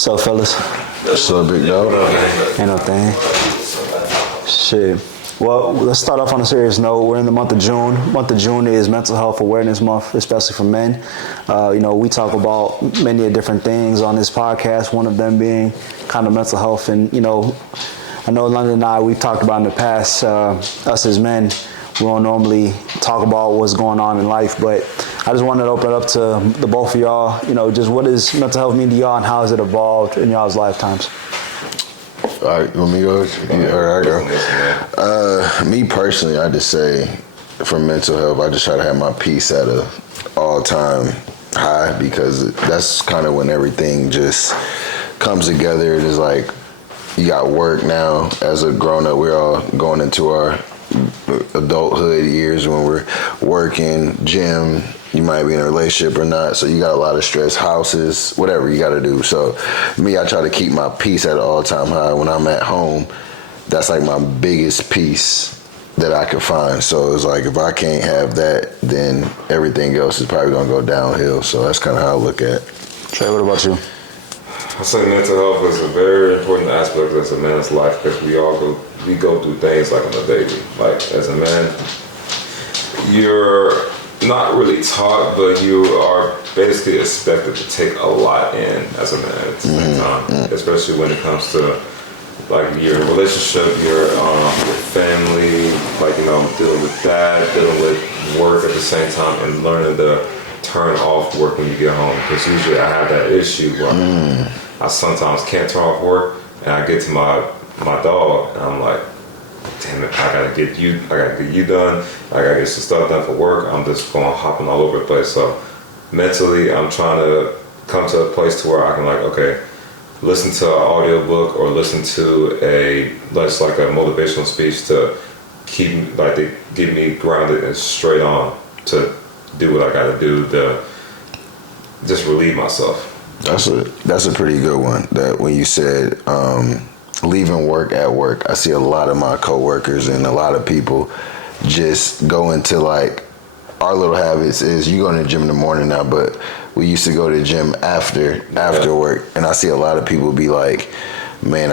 What's up, fellas? What's up, big dog? Ain't no thing. Shit. Well, let's start off on a serious note. We're in the month of June. Month of June is Mental Health Awareness Month, especially for men. We talk about many different things on this podcast, one of them being kind of mental health. And, I know London and I, we've talked about in the past, us as men, we don't normally talk about what's going on in life, but I just wanted to open it up to the both of y'all. Just what does mental health mean to y'all and how has it evolved in y'all's lifetimes? All right, you want me to go? Yeah, all right, I go. Me personally, I just say for mental health, I just try to have my peace at a all-time high because that's kind of when everything just comes together. It is like you got work now. As a grown-up, we're all going into our adulthood years when we're working, gym, you might be in a relationship or not, so you got a lot of stress, houses, whatever you got to do. So me, I try to keep my peace at an all-time high. When I'm at home, that's like my biggest peace that I can find. So it's like if I can't have that, then everything else is probably going to go downhill. So that's kind of how I look at it. Trey, what about you? I say mental health is a very important aspect of a man's life because we go through things like on a daily. Like as a man, you're not really taught, but you are basically expected to take a lot in as a man at the same time, especially when it comes to like your relationship, your family, dealing with that, dealing with work at the same time, and learning to turn off work when you get home. Because usually I have that issue where I sometimes can't turn off work, and I get to my dog, and I'm like, damn it, I gotta get you done. I gotta get some stuff done for work. I'm just going hopping all over the place. So mentally, I'm trying to come to a place to where I can listen to an audiobook or listen to a motivational speech to keep me grounded and straight on to do what I gotta do to just relieve myself. That's a pretty good one. That when you said leaving work at work, I see a lot of my coworkers and a lot of people just go into our little habits is you go to the gym in the morning now, but we used to go to the gym after work, and I see a lot of people be like, man,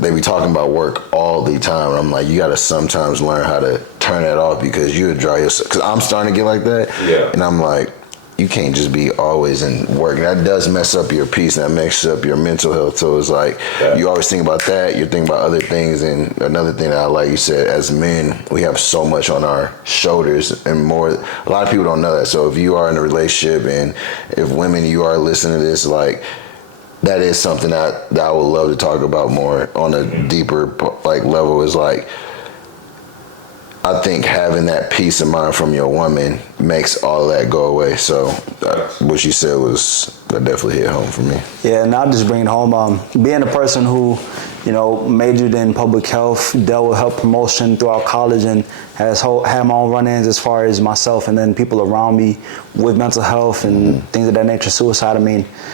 they be talking about work all the time. And I'm like, you got to sometimes learn how to turn that off because you would draw yourself, because I'm starting to get like that. Yeah. And I'm like, you can't just be always in work. That does mess up your peace, and that messes up your mental health. So it's like, you always think about that, you're thinking about other things. And another thing that I like, you said, as men, we have so much on our shoulders and more. A lot of people don't know that. So if you are in a relationship, and if women, you are listening to this, that is something that I would love to talk about more on a deeper level. Is I think having that peace of mind from your woman makes all that go away. So what you said that definitely hit home for me. Yeah, and I'll just bring it home. Being a person who, majored in public health, dealt with health promotion throughout college, and had my own run-ins as far as myself and then people around me with mental health and things of that nature, suicide.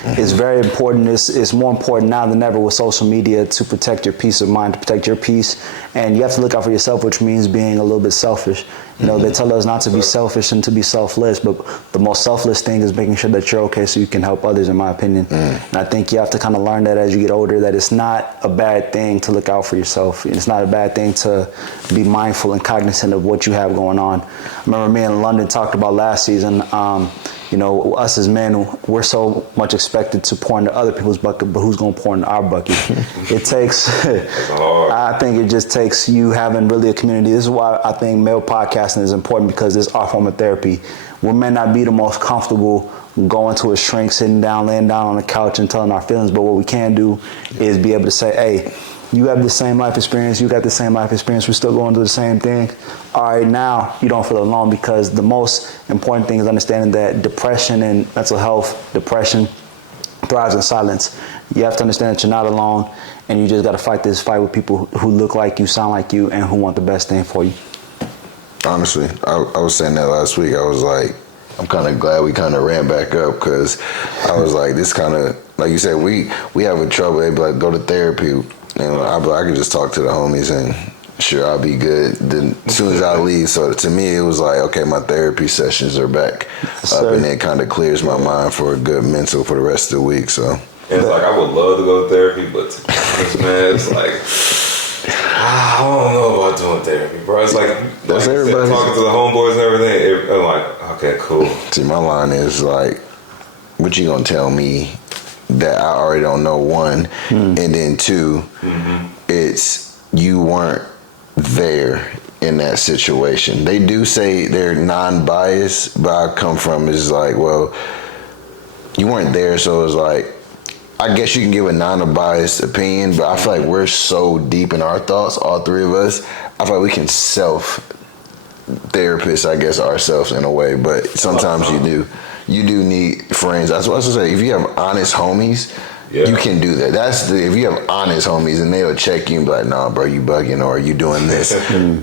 It's very important. It's more important now than ever with social media to protect your peace of mind, to protect your peace. And you have to look out for yourself, which means being a little bit selfish. They tell us not to be selfish and to be selfless, but the most selfless thing is making sure that you're okay so you can help others, in my opinion. And I think you have to kind of learn that as you get older, that it's not a bad thing to look out for yourself. It's not a bad thing to be mindful and cognizant of what you have going on. I remember me and London talked about last season, us as men, we're so much expected to pour into other people's bucket, but who's going to pour into our bucket? It takes, I think it just takes you having really a community. This is why I think male podcasting is important, because it's our form of therapy. We may not be the most comfortable going to a shrink, sitting down, laying down on the couch and telling our feelings, but what we can do is be able to say, hey, you have the same life experience, you got the same life experience, we're still going through the same thing. All right, now you don't feel alone, because the most important thing is understanding that depression and mental health, depression thrives in silence. You have to understand that you're not alone, and you just got to fight this fight with people who look like you, sound like you, and who want the best thing for you. Honestly, I was saying that last week. I was like, I'm kind of glad we kind of ran back up, because I was like, this kind of, like you said, we have a trouble. They be like, go to therapy. And I could just talk to the homies and sure, I'll be good. Then as soon as I leave, so to me, it was like, okay, my therapy sessions are back up, and it kind of clears my mind for a good mental for the rest of the week. So And it's like, I would love to go to therapy, but to be honest, man, it's like, I don't know about doing therapy, bro. It's like, That's like everybody. talking to the homeboys and everything. I'm like, okay, cool. See, my line is like, what you gonna tell me that I already don't know, one, and then two, it's you weren't there in that situation. They do say they're non-biased, but I come from is like, well, you weren't there, so it's like, I guess you can give a non-biased opinion, but I feel like we're so deep in our thoughts, all three of us, I feel like we can self-therapist, I guess, ourselves in a way, but sometimes you do need friends. That's what I was gonna say, if you have honest homies, you can do that. If you have honest homies and they'll check you and be like, nah, bro, you bugging, or you doing this,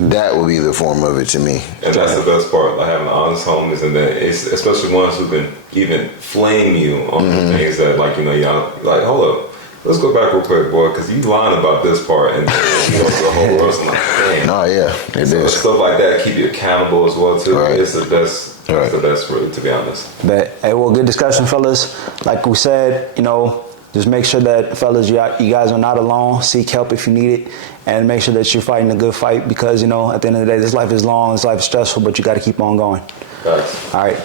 that would be the form of it to me. And that's the best part, like having honest homies, and then it's especially ones who can even flame you on the things that, like, you know, y'all like, hold up, let's go back real quick, boy, because you lying about this part, and you know, the whole world's like, dang. No, yeah, it is. Stuff like that keep you accountable as well too. Right. It's the best. It's the best, really, to be honest. But hey, well, good discussion, fellas. Like we said, you know, just make sure that, fellas, you guys are not alone. Seek help if you need it, and make sure that you're fighting a good fight, because, you know, at the end of the day, this life is long, this life is stressful, but you got to keep on going. Thanks. All right,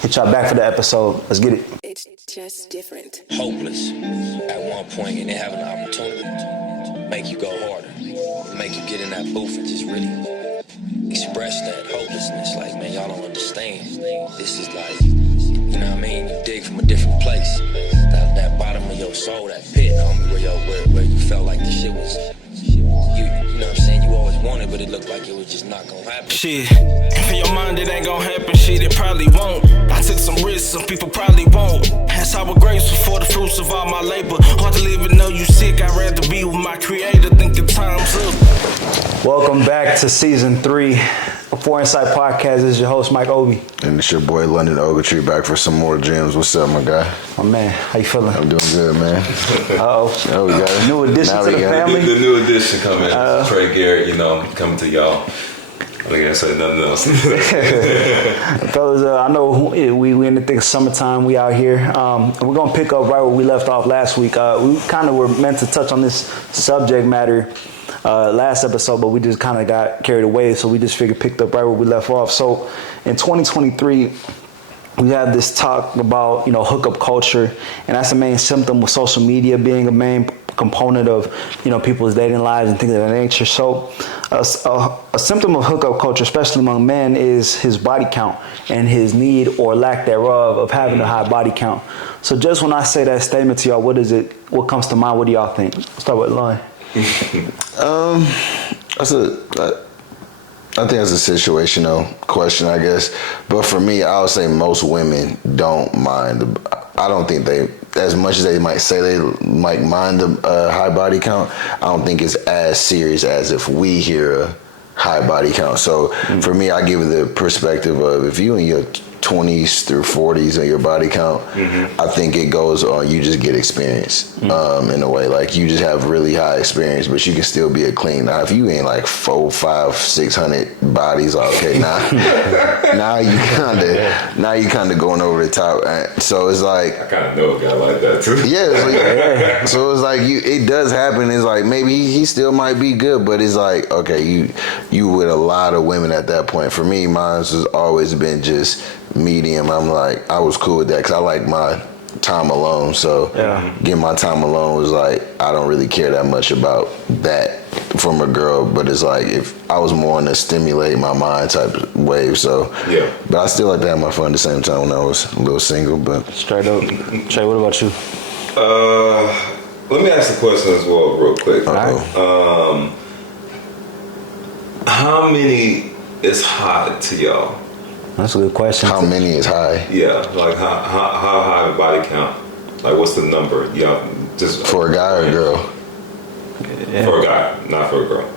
hit y'all back for the episode. Let's get it. It's just different. Hopeless at one point, and they have an opportunity to make you go harder, make you get in that booth and just really express that hopelessness. Like, man, y'all don't understand. This is like, you know what I mean? You dig from a different place. That bottom of your soul, that pit, homie, where you felt like the shit was, you know what I'm saying? You always wanted, but it looked like it was just not gonna happen. Shit, in your mind it ain't gonna happen, shit, it probably won't. I took some risks, some people probably won't. That's how we're grateful for the fruits of all my labor. Hard to live and know you sick, I'd rather be with my creator, think the time's up. Welcome back to season 3 of 4 Insight Podcast. This is your host, Mike Obi. And it's your boy, London Ogletree, back for some more gems. What's up, my guy? My man, how you feeling? I'm doing good, man. Uh-oh. Oh, we got it. New addition Now to we the got it. family. The new addition coming. Trey Garrett, you know, coming to y'all. I can't say nothing else. Fellas, I know we in the thick of summertime. We out here. We're going to pick up right where we left off last week. We kind of were meant to touch on this subject matter last episode, but we just kind of got carried away. So we just picked up right where we left off. So in 2023, we have this talk about, you know, hookup culture, and that's the main symptom with social media being a main component of, you know, people's dating lives and things of that nature. So a symptom of hookup culture, especially among men, is his body count and his need or lack thereof of having a high body count. So just when I say that statement to y'all, what comes to mind? What do y'all think? Let's start with Lon. I think that's a situational question, I guess. But for me, I would say most women don't mind. I don't think they, as much as they might say they might mind the high body count, I don't think it's as serious as if we hear a high body count. So for me, I give it the perspective of, if you in your 20s through 40s and your body count, I think it goes on, you just get experience in a way. Like, you just have really high experience, but you can still be a clean. Now, if you ain't like 400, 500, 600 bodies, okay, now you kind of going over the top. So it's like, I kind of know a guy like that too. yeah, so it's like it does happen. It's like, maybe he still might be good, but it's like, okay, you with a lot of women at that point. For me, mine has always been just medium. I'm like, I was cool with that because I like my time alone. So getting my time alone was like, I don't really care that much about that from a girl. But it's like, if I was more in a stimulate my mind type of wave. So yeah, but I still like to have my fun at the same time when I was a little single. But Straight up. Trey, what about you? let me ask a question as well, real quick. How many is high to y'all? That's a good question. How many is high? Yeah, like how high a body count? Like, what's the number? Yeah, just For a guy or a girl? For a guy, not for a girl.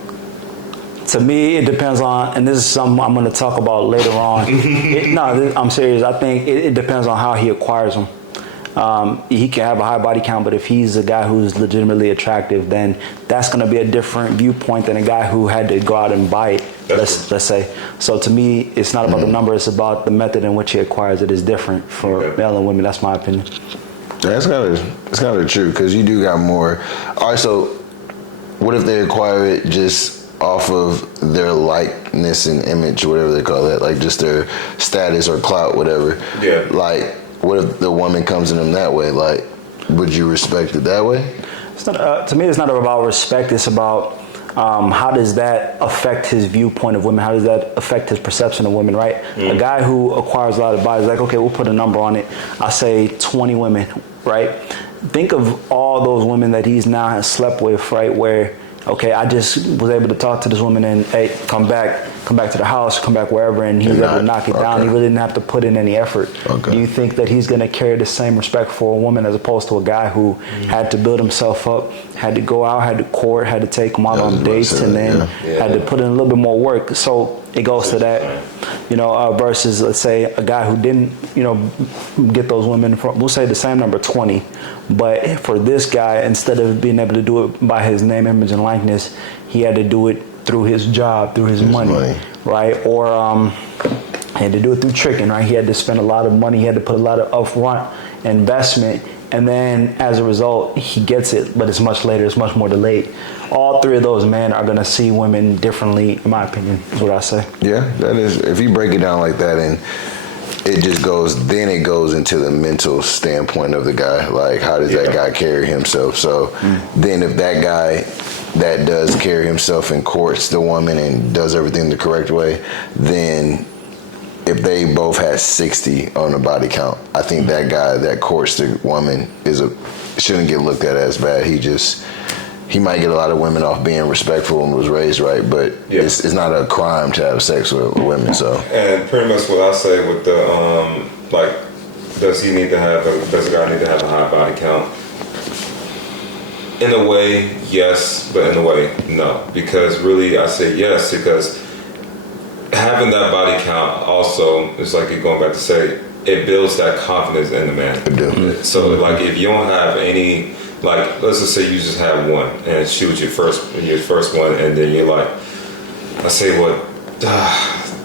To me, it depends on, and this is something I'm going to talk about later on. I'm serious. I think it depends on how he acquires them. He can have a high body count, but if he's a guy who's legitimately attractive, then that's going to be a different viewpoint than a guy who had to go out and buy it. Let's say. So to me, it's not about the number; it's about the method in which he acquires it is different for male and women. That's my opinion. That's kind of true because you do got more. All right, so what if they acquire it just off of their likeness and image, whatever they call that, like just their status or clout, whatever? Yeah. Like, what if the woman comes to them that way? Like, would you respect it that way? It's not, to me, it's not about respect. It's about how does that affect his viewpoint of women? How does that affect his perception of women, right? A guy who acquires a lot of bodies, like, okay, we'll put a number on it. I say 20 women, right? Think of all those women that he's now has slept with, right? Where, okay, I just was able to talk to this woman and, hey, come back to the house, come back wherever, and he's able to knock it down. He really didn't have to put in any effort. Okay. Do you think that he's going to carry the same respect for a woman as opposed to a guy who had to build himself up, had to go out, had to court, had to take them out on dates, and then had to put in a little bit more work? So it goes to that, versus, let's say, a guy who didn't, get those women from, we'll say the same number, 20. But for this guy, instead of being able to do it by his name, image, and likeness, he had to do it through his job, through his money, right? Or he had to do it through tricking, right? He had to spend a lot of money. He had to put a lot of upfront investment. And then as a result, he gets it, but it's much later. It's much more delayed. All three of those men are going to see women differently, in my opinion, is what I say. Yeah, that is, if you break it down like that, and it just goes into the mental standpoint of the guy. Like, how does that guy carry himself? So then if that guy that does carry himself and courts the woman and does everything the correct way, then if they both had 60 on the body count, I think that guy that courts the woman shouldn't get looked at as bad. He might get a lot of women off being respectful and was raised right, but it's not a crime to have sex with women. So, and pretty much what I say with the does the guy need to have a high body count? In a way, yes, but in a way, no. Because really, I say yes because having that body count also is like you're going back to say it builds that confidence in the man. It do. So like if you don't have any, like let's just say you just have one and she was your first one, and then you're like, let's say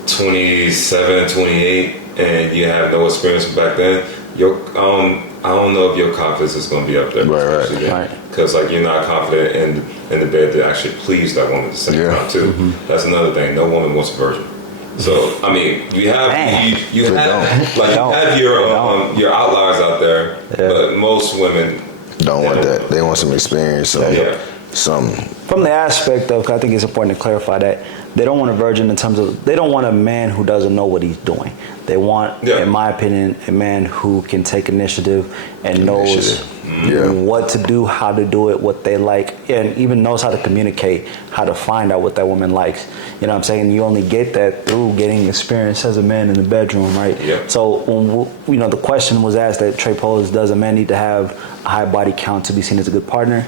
27, 28, and you have no experience back then. I don't know if your confidence is going to be up there. Right. Because like you're not confident in the bed to actually please that woman at the same time too. That's another thing. No woman wants a virgin. So I mean, you have your outliers out there, but most women don't want that. They want some experience. Some. From the aspect of, I think it's important to clarify that they don't want a virgin in terms of, they don't want a man who doesn't know what he's doing. They want, in my opinion, a man who can take initiative and knows what to do, how to do it, what they like, and even knows how to communicate, how to find out what that woman likes. You know what I'm saying? You only get that through getting experience as a man in the bedroom, right? Yep. So, when, the question was asked that Trey posed, does a man need to have a high body count to be seen as a good partner?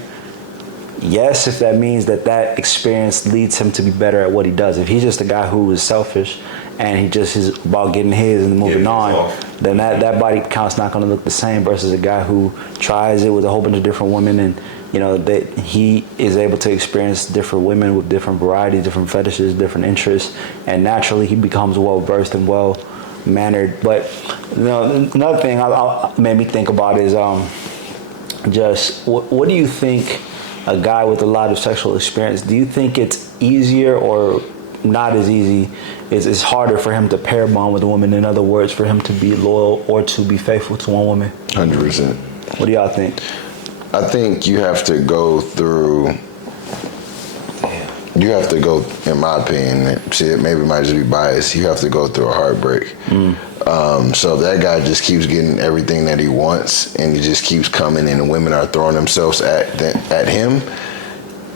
Yes, if that means that experience leads him to be better at what he does. If he's just a guy who is selfish and he just is about getting his and moving on, then that body count's not going to look the same versus a guy who tries it with a whole bunch of different women, and that he is able to experience different women with different varieties, different fetishes, different interests, and naturally he becomes well versed and well mannered. But another thing made me think about is just what do you think? A guy with a lot of sexual experience, do you think it's easier or not as easy? It's harder for him to pair bond with a woman? In other words, for him to be loyal or to be faithful to one woman? 100%. What do y'all think? I think you have to go through. In my opinion, maybe it might just be biased. You have to go through a heartbreak. So if that guy just keeps getting everything that he wants, and he just keeps coming, and the women are throwing themselves at him,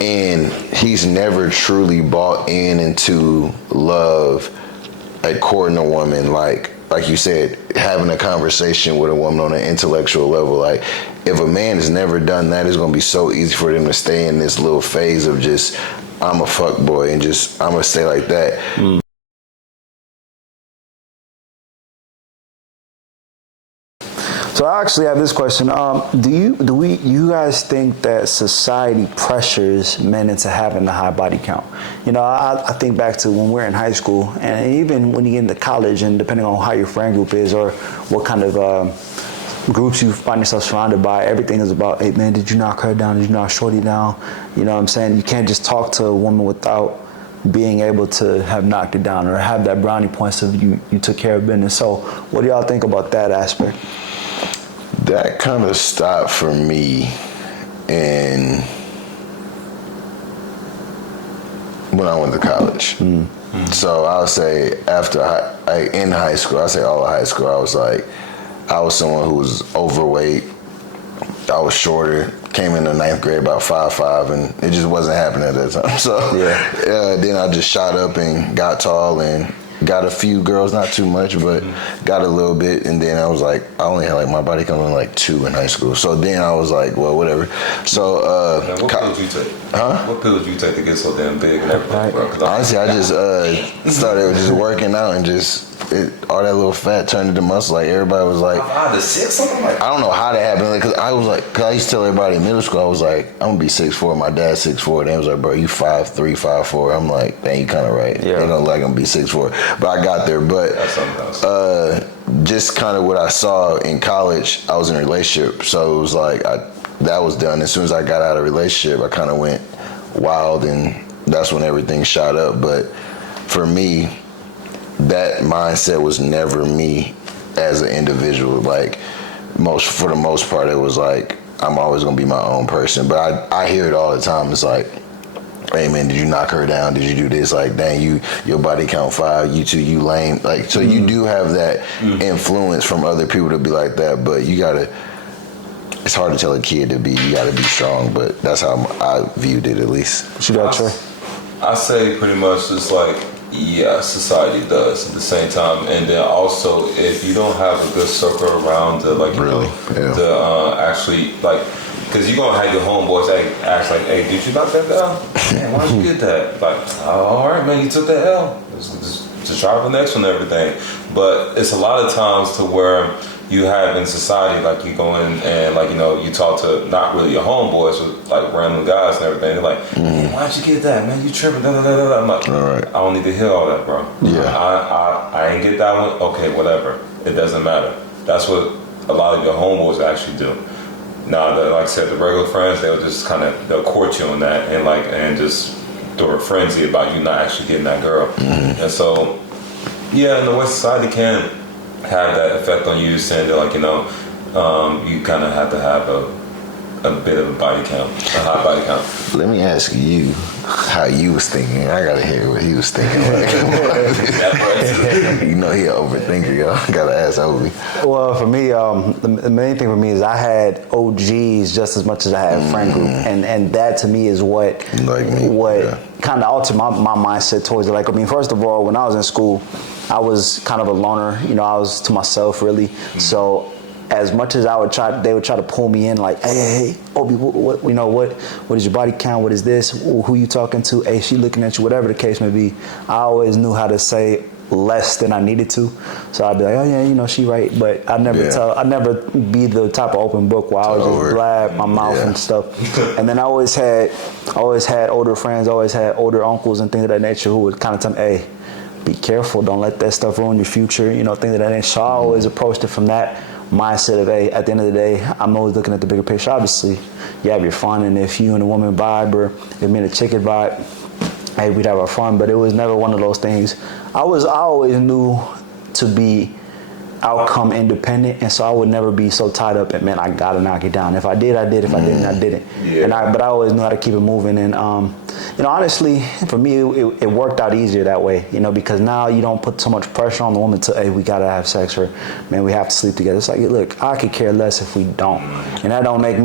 and he's never truly bought into love at courting a woman, like you said, having a conversation with a woman on an intellectual level. Like, if a man has never done that, it's going to be so easy for them to stay in this little phase of just, I'm a fuck boy, and just, I'm going to stay like that. So I actually have this question. Do you guys think that society pressures men into having a high body count? I think back to when we're in high school, and even when you get into college, and depending on how your friend group is or what kind of groups you find yourself surrounded by, everything is about, hey man, did you knock her down? Did you knock shorty down? You know what I'm saying? You can't just talk to a woman without being able to have knocked it down or have that brownie points of you took care of business. So what do y'all think about that aspect? That kind of stopped for me in when I went to college. So I'll say after in high school, I say all of high school, I was someone who was overweight. I was shorter. Came in the 9th grade about 5'5", and it just wasn't happening at that time. So then I just shot up and got tall and got a few girls, not too much, but got a little bit. And then I was like, I only had like my body count was like 2 in high school. So then I was like, well, whatever. So man, what pills you take? Huh? What pills you take to get so damn big and everything, bro? Honestly, I just started just working out and just all that little fat turned into muscle. Like everybody was like, 5 to 6, something like that. I don't know how that happened. Like, cause I used to tell everybody in middle school, I was like, I'm gonna be 6'4". My dad's 6'4". They was like, bro, you 5'3", 5'4". I'm like, dang, you kind of right. Yeah. They don't like I'm gonna be 6'4", but I got there. But That's something else. just kind of what I saw in college, I was in a relationship, so it was like that was done. As soon as I got out of a relationship, I kind of went wild, and that's when everything shot up. But for me, that mindset was never me as an individual. Like for the most part, it was like I'm always gonna be my own person. But I hear it all the time. It's like, hey man, did you knock her down? Did you do this? Like, dang, your body count 5, you lame. Like, so you do have that influence from other people to be like that. But you gotta. It's hard to tell a kid you gotta be strong. But that's how I viewed it, at least. What you got, Trey? I say pretty much just like, yeah, society does at the same time, and then also if you don't have a good circle around to actually like, because you're gonna have your homeboys ask like, hey, did you knock that down? Man, why'd you get that? Like, oh, all right, man, you took that L. Just try for the next one and everything. But it's a lot of times to where you have in society, like you go in and like, you know, you talk to not really your homeboys, but like random guys and everything. They're like, man, why'd you get that, man? You tripping, da da da da. I'm like, all right. I don't need to hear all that, bro. Yeah. I ain't get that one. Okay, whatever. It doesn't matter. That's what a lot of your homeboys actually do. Now, like I said, the regular friends, they'll court you on that and just throw a frenzy about you not actually getting that girl. And so, yeah, in the way society can have that effect on you, saying that, like, you know, you kind of have to have a bit of a body count, a high body count. Let me ask you how you was thinking. I gotta hear what he was thinking. You know he an overthinker, y'all. Gotta ask Obi. Well, for me, the main thing for me is I had OGs just as much as I had a friend group, and that to me is what kind of altered my mindset towards it. Like, I mean, first of all, when I was in school, I was kind of a loner. You know, I was to myself really. So as much as they would try to pull me in, like, hey, Obi, what is your body count? What is this? Who you talking to? Hey, she looking at you, whatever the case may be. I always knew how to say less than I needed to. So I'd be like, oh yeah, you know, she right. But I'd never be the type of open book where I would just blab my mouth and stuff. And then I always had older friends, always had older uncles and things of that nature who would kind of tell me, hey, be careful, don't let that stuff ruin your future, you know, things of that nature. So I always approached it from that mindset of, hey, at the end of the day, I'm always looking at the bigger picture. Obviously, you have your fun, and if you and a woman vibe, or if me and a chick vibe, hey, we'd have our fun, but it was never one of those things. I always knew to be outcome independent, and so I would never be so tied up and, man, I gotta knock it down. If I did, I did. If I didn't, I didn't. Yeah. But I always knew how to keep it moving, and you know, honestly, for me, it worked out easier that way, you know, because now you don't put so much pressure on the woman to, hey, we gotta have sex, or man, we have to sleep together. It's like, look, I could care less if we don't, and that don't make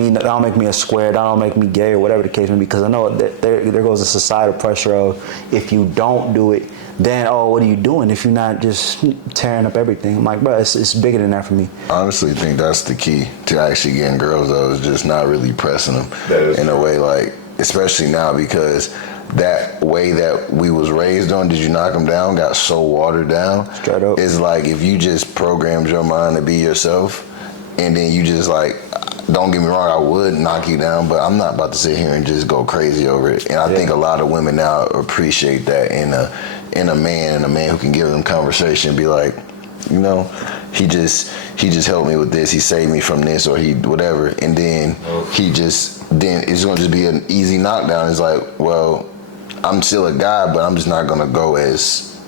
me a square, that don't make me gay or whatever the case may be, because I know that there goes a societal pressure of, if you don't do it, then, oh, what are you doing if you're not just tearing up everything? I'm like, bro, it's bigger than that for me. I honestly think that's the key to actually getting girls, though, is just not really pressing them in a way, like, especially now, because that way that we was raised on, did you knock them down, got so watered down. Straight up. It's like, if you just programmed your mind to be yourself, and then you just like, don't get me wrong, I would knock you down, but I'm not about to sit here and just go crazy over it. And I think a lot of women now appreciate that in a man who can give them conversation, be like, you know, he just helped me with this, he saved me from this, or he whatever, and then then it's gonna just be an easy knockdown. It's like, well, I'm still a guy, but I'm just not gonna go as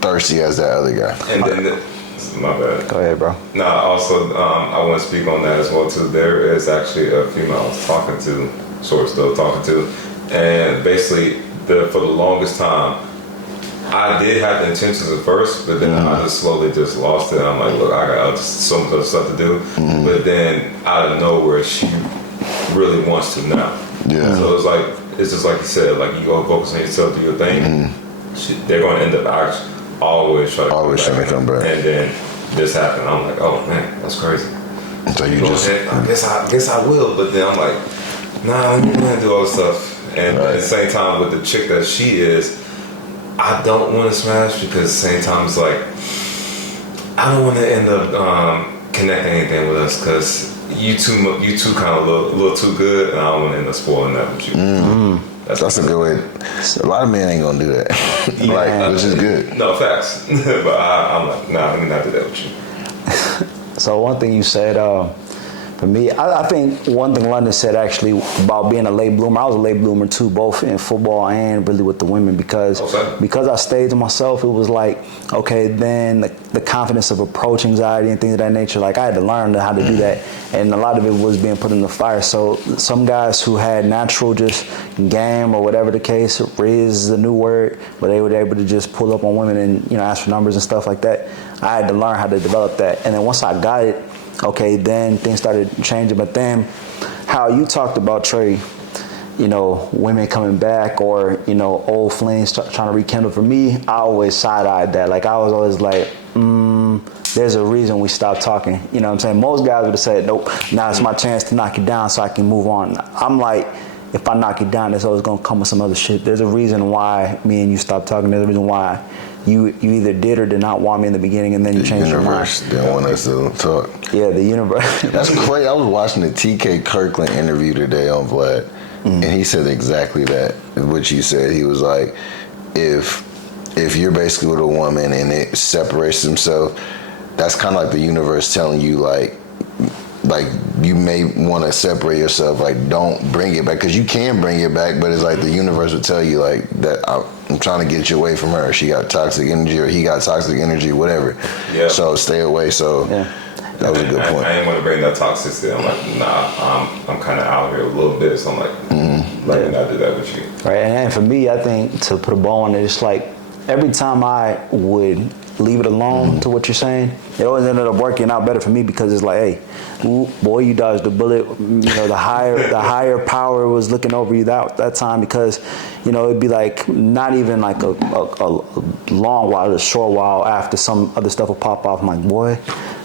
thirsty as that other guy. And then, my bad. Go ahead, bro. No, also, I want to speak on that as well too. There is actually a female I was talking to, still talking to, and basically, for the longest time, I did have the intentions at first, but then I just slowly just lost it. I'm like, look, I got so much other stuff to do. But then out of nowhere, she really wants to now. Yeah. So it's just like you said, like you go focus on yourself, do your thing. They're going to end up always trying to come back. And then this happened. I'm like, oh man, that's crazy. So you just, I guess I will. But then I'm like, nah, I'm gonna do all this stuff. And at the same time, with the chick that she is, I don't want to smash because at the same time it's like I don't want to end up connecting anything with us because you two kind of a little too good, and I don't want to end up spoiling that with you. That's a good way. A lot of men ain't gonna do that. Which is good. No facts, but I'm like, nah, let me not do that with you. So one thing you said, for me, I think one thing London said actually about being a late bloomer, I was a late bloomer too, both in football and really with the women because I stayed to myself. It was like, okay, then the confidence of approach anxiety and things of that nature, like I had to learn how to do that. And a lot of it was being put in the fire. So some guys who had natural just game or whatever the case, riz is a new word, but they were able to just pull up on women and, ask for numbers and stuff like that. I had to learn how to develop that. And then once I got it, okay, then things started changing. But then how you talked about, Trey, women coming back or, old flames trying to rekindle. For me, I always side-eyed that. Like, I was always like, there's a reason we stopped talking. You know what I'm saying? Most guys would have said, nope, now it's my chance to knock you down so I can move on. I'm like, if I knock you down, it's always going to come with some other shit. There's a reason why me and you stopped talking. There's a reason why you either did or did not want me in the beginning, and then you changed your mind. The universe didn't want us to talk. Yeah, the universe. That's crazy. I was watching the T.K. Kirkland interview today on Vlad, and he said exactly that, what you said. He was like, if you're basically with a woman and it separates himself, that's kind of like the universe telling you, like you may want to separate yourself, like don't bring it back, because you can bring it back, but it's like the universe would tell you like that I'm trying to get you away from her. She got toxic energy or he got toxic energy, whatever. Yeah. So stay away. So that was a good point. I didn't want to bring that toxicity. I'm like, nah, I'm kind of out here a little bit. So I'm like, let me not do that with you. Right. And for me, I think to put a bow on it, it's like every time I would leave it alone to what you're saying, it always ended up working out better for me because it's like, hey, ooh, boy, you dodged the bullet. The higher power was looking over you that time because, it'd be like not even like a long while, a short while after some other stuff would pop off. I'm like, boy,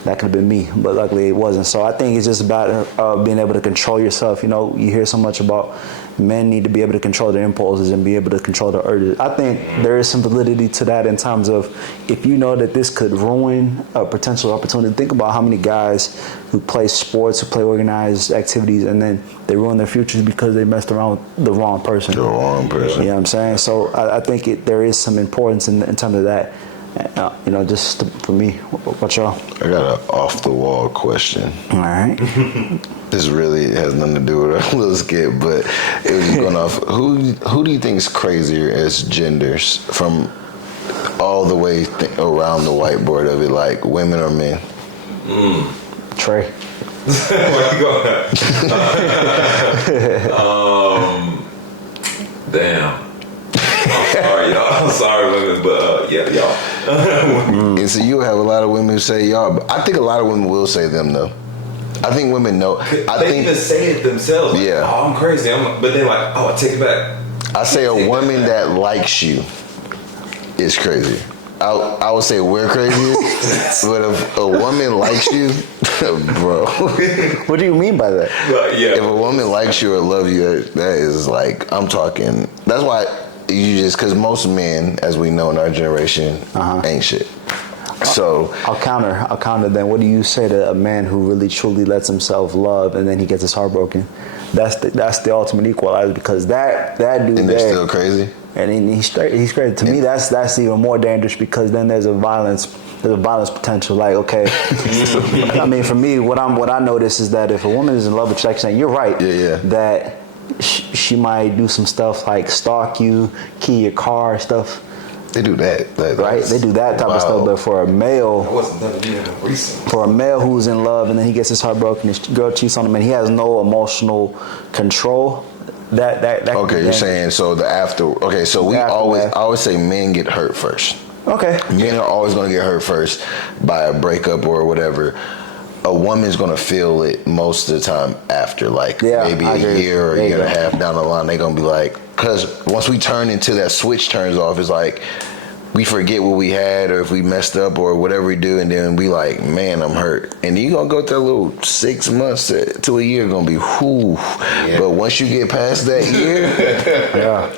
that could have been me, but luckily it wasn't. So I think it's just about being able to control yourself. You hear so much about men need to be able to control their impulses and be able to control their urges. I think there is some validity to that in terms of if you know that this could ruin a potential opportunity. Think about how many guys who play sports, who play organized activities, and then they ruin their futures because they messed around with the wrong person. The wrong person. You know what I'm saying? So I think there is some importance in terms of that. Just for me. What y'all? I got an off-the-wall question. All right. This really has nothing to do with our little skit, but it was just going off. Who do you think is crazier as genders from all the way around the whiteboard of it, like women or men? Trey. Where you going at? Damn. I'm sorry, y'all. I'm sorry, women, but yeah, y'all. And so you have a lot of women who say y'all, but I think a lot of women will say them though. I think women know. They even say it themselves. Like, yeah. Oh, I'm crazy. But then like, oh, I take it back. I say a woman that likes you is crazy. I would say we're crazy, but if a woman likes you, bro. What do you mean by that? Yeah. If a woman likes you or loves you, that is like, I'm talking. That's why because most men, as we know in our generation, ain't shit. So I'll counter then. What do you say to a man who really truly lets himself love and then he gets his heart broken? That's the ultimate equalizer, because that dude and they're there, still crazy. and he's crazy. To me, that's even more dangerous, because then there's a violence potential. Like, okay, I mean, for me, what I notice is that if a woman is in love with you, like you're saying, you're right. Yeah. That she might do some stuff like stalk you, key your car, stuff. They do that, Right? They do that type of stuff. But for a male, I wasn't done even recent. for a male who's in love and then he gets his heart broken, his girl cheats on him, and he has no emotional control. That Okay, you're saying so the after. Okay, so we always aftermath. I always say men get hurt first. Okay. Men are always going to get hurt first by a breakup or whatever. A woman's going to feel it most of the time after, like maybe I a agree. year or a There you year and a go. half down the line. They're going to be like, because once we turn into that switch turns off, it's like we forget what we had or if we messed up or whatever we do, and then we like, man, I'm hurt. And you're going to go through a little 6 months to a year, going to be whoo. Yeah. But once you get past that year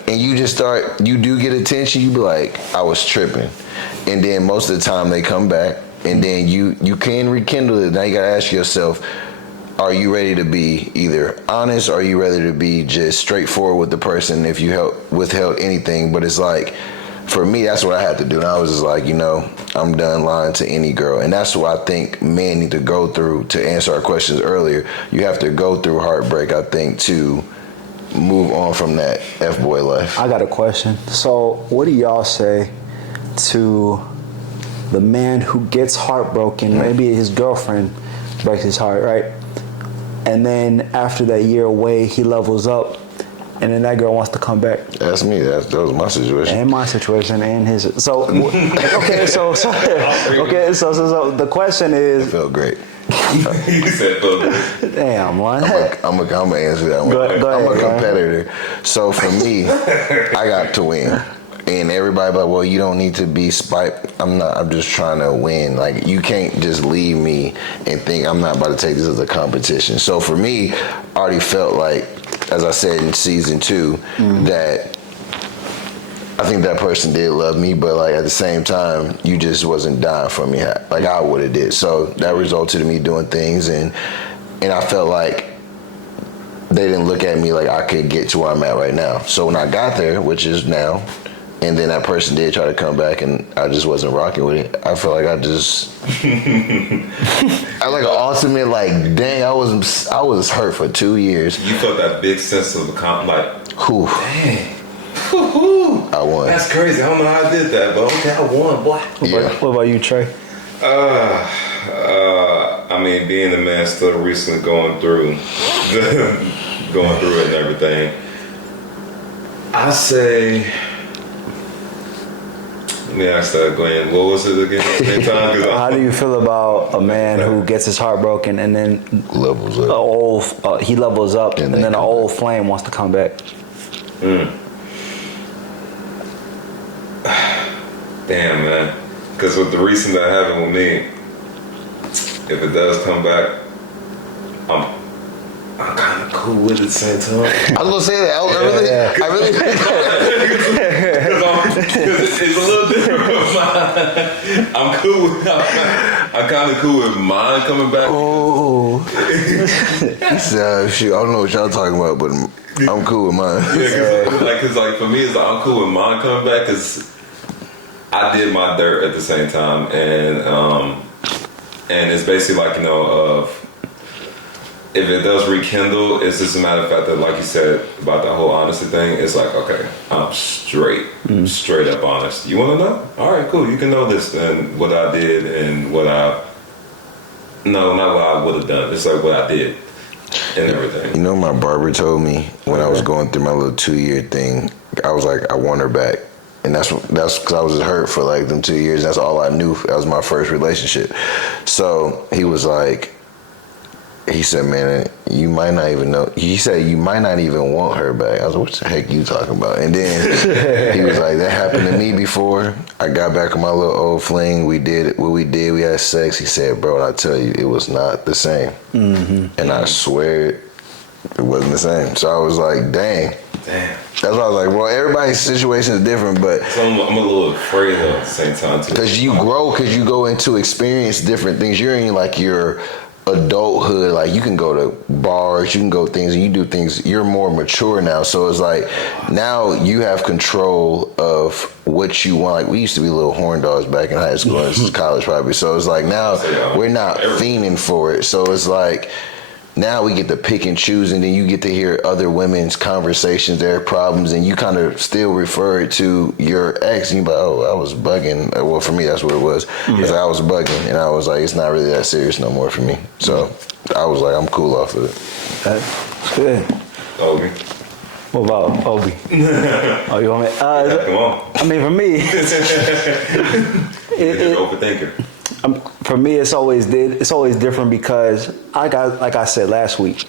and you just you do get attention, you be like, I was tripping. And then most of the time they come back, and then you can rekindle it. Now you got to ask yourself, are you ready to be either honest, or are you ready to be just straightforward with the person if you withheld anything? But it's like, for me, that's what I had to do. And I was just like, I'm done lying to any girl. And that's what I think men need to go through. To answer our questions earlier, you have to go through heartbreak, I think, to move on from that F-boy life. I got a question. So what do y'all say to the man who gets heartbroken? Maybe his girlfriend breaks his heart, right? And then after that year away, he levels up, and then that girl wants to come back. That's me. That was my situation. And my situation, and his. So okay, so the question is. It felt great. He said, Damn, man. I'm gonna answer that one. Go ahead, I'm a go ahead. competitor, so for me, I got to win. And everybody like, well, you don't need to be spite. I'm not. I'm just trying to win. Like, you can't just leave me and think I'm not about to take this as a competition. So for me, I already felt like, as I said in season 2, that I think that person did love me, but like at the same time, you just wasn't dying for me like I would have did. So that resulted in me doing things, and I felt like they didn't look at me like I could get to where I'm at right now. So when I got there, which is now, and then that person did try to come back, and I just wasn't rocking with it. I felt like I like an ultimate, like, dang, I was hurt for 2 years. you felt that big sense of Whew. dang. I won. That's crazy. I don't know how I did that, but okay, I won, boy. What about you, Trey? I mean, being the man still recently going through it and everything, I say, let me ask that again. What was it again? Same time? How do you feel about a man who gets his heart broken and then Levels up. he levels up, and then an old flame wants to come back? Damn, man. Because with the recent that happened with me, if it does come back, I'm kind of cool with it at the same time. I was gonna say that. I really. Because it's a little different from mine. I'm kind of cool with mine coming back. Oh, Shoot, I don't know what y'all talking about, but I'm cool with mine. Yeah, cause for me, it's like, I'm cool with mine coming back because I did my dirt at the same time, and it's basically like, if it does rekindle, it's just a matter of fact that, like you said about that whole honesty thing, it's like, okay, I'm straight up honest. You want to know? All right, cool. You can know this and what I did and not what I would have done. It's like what I did and everything. You know, my barber told me when I was going through my little 2-year thing, I was like, I want her back. And that's because I was hurt for like them 2 years. That's all I knew. That was my first relationship. So he was like, he said, man, you might not even know. He said, you might not even want her back. I was like, what the heck you talking about? And then he was like, that happened to me before. I got back with my little old fling. We did what we did. We had sex. He said, bro, I tell you, it was not the same. And I swear it wasn't the same. So I was like, dang. That's why I was like, well, everybody's situation is different, but So I'm a little afraid though at the same time too. because you grow, because you go into experience different things. You're in like your adulthood, like you can go to bars, you can go things, and you do things. You're more mature now, so it's like now you have control of what you want. Like we used to be little horn dogs back in high school and college probably. So it's like now we're not fiending for it. So it's like now we get to pick and choose, and then you get to hear other women's conversations, their problems, and you kind of still refer it to your ex, and you're like, oh, I was bugging. Well, for me, that's what it was. It's like I was bugging, and I was like, it's not really that serious no more for me. So I was like, I'm cool off of it. That's good. Obi. What about Obi? Oh, you want me? Come on. I mean, for me, You're an overthinker. for me, it's always different because like I said last week,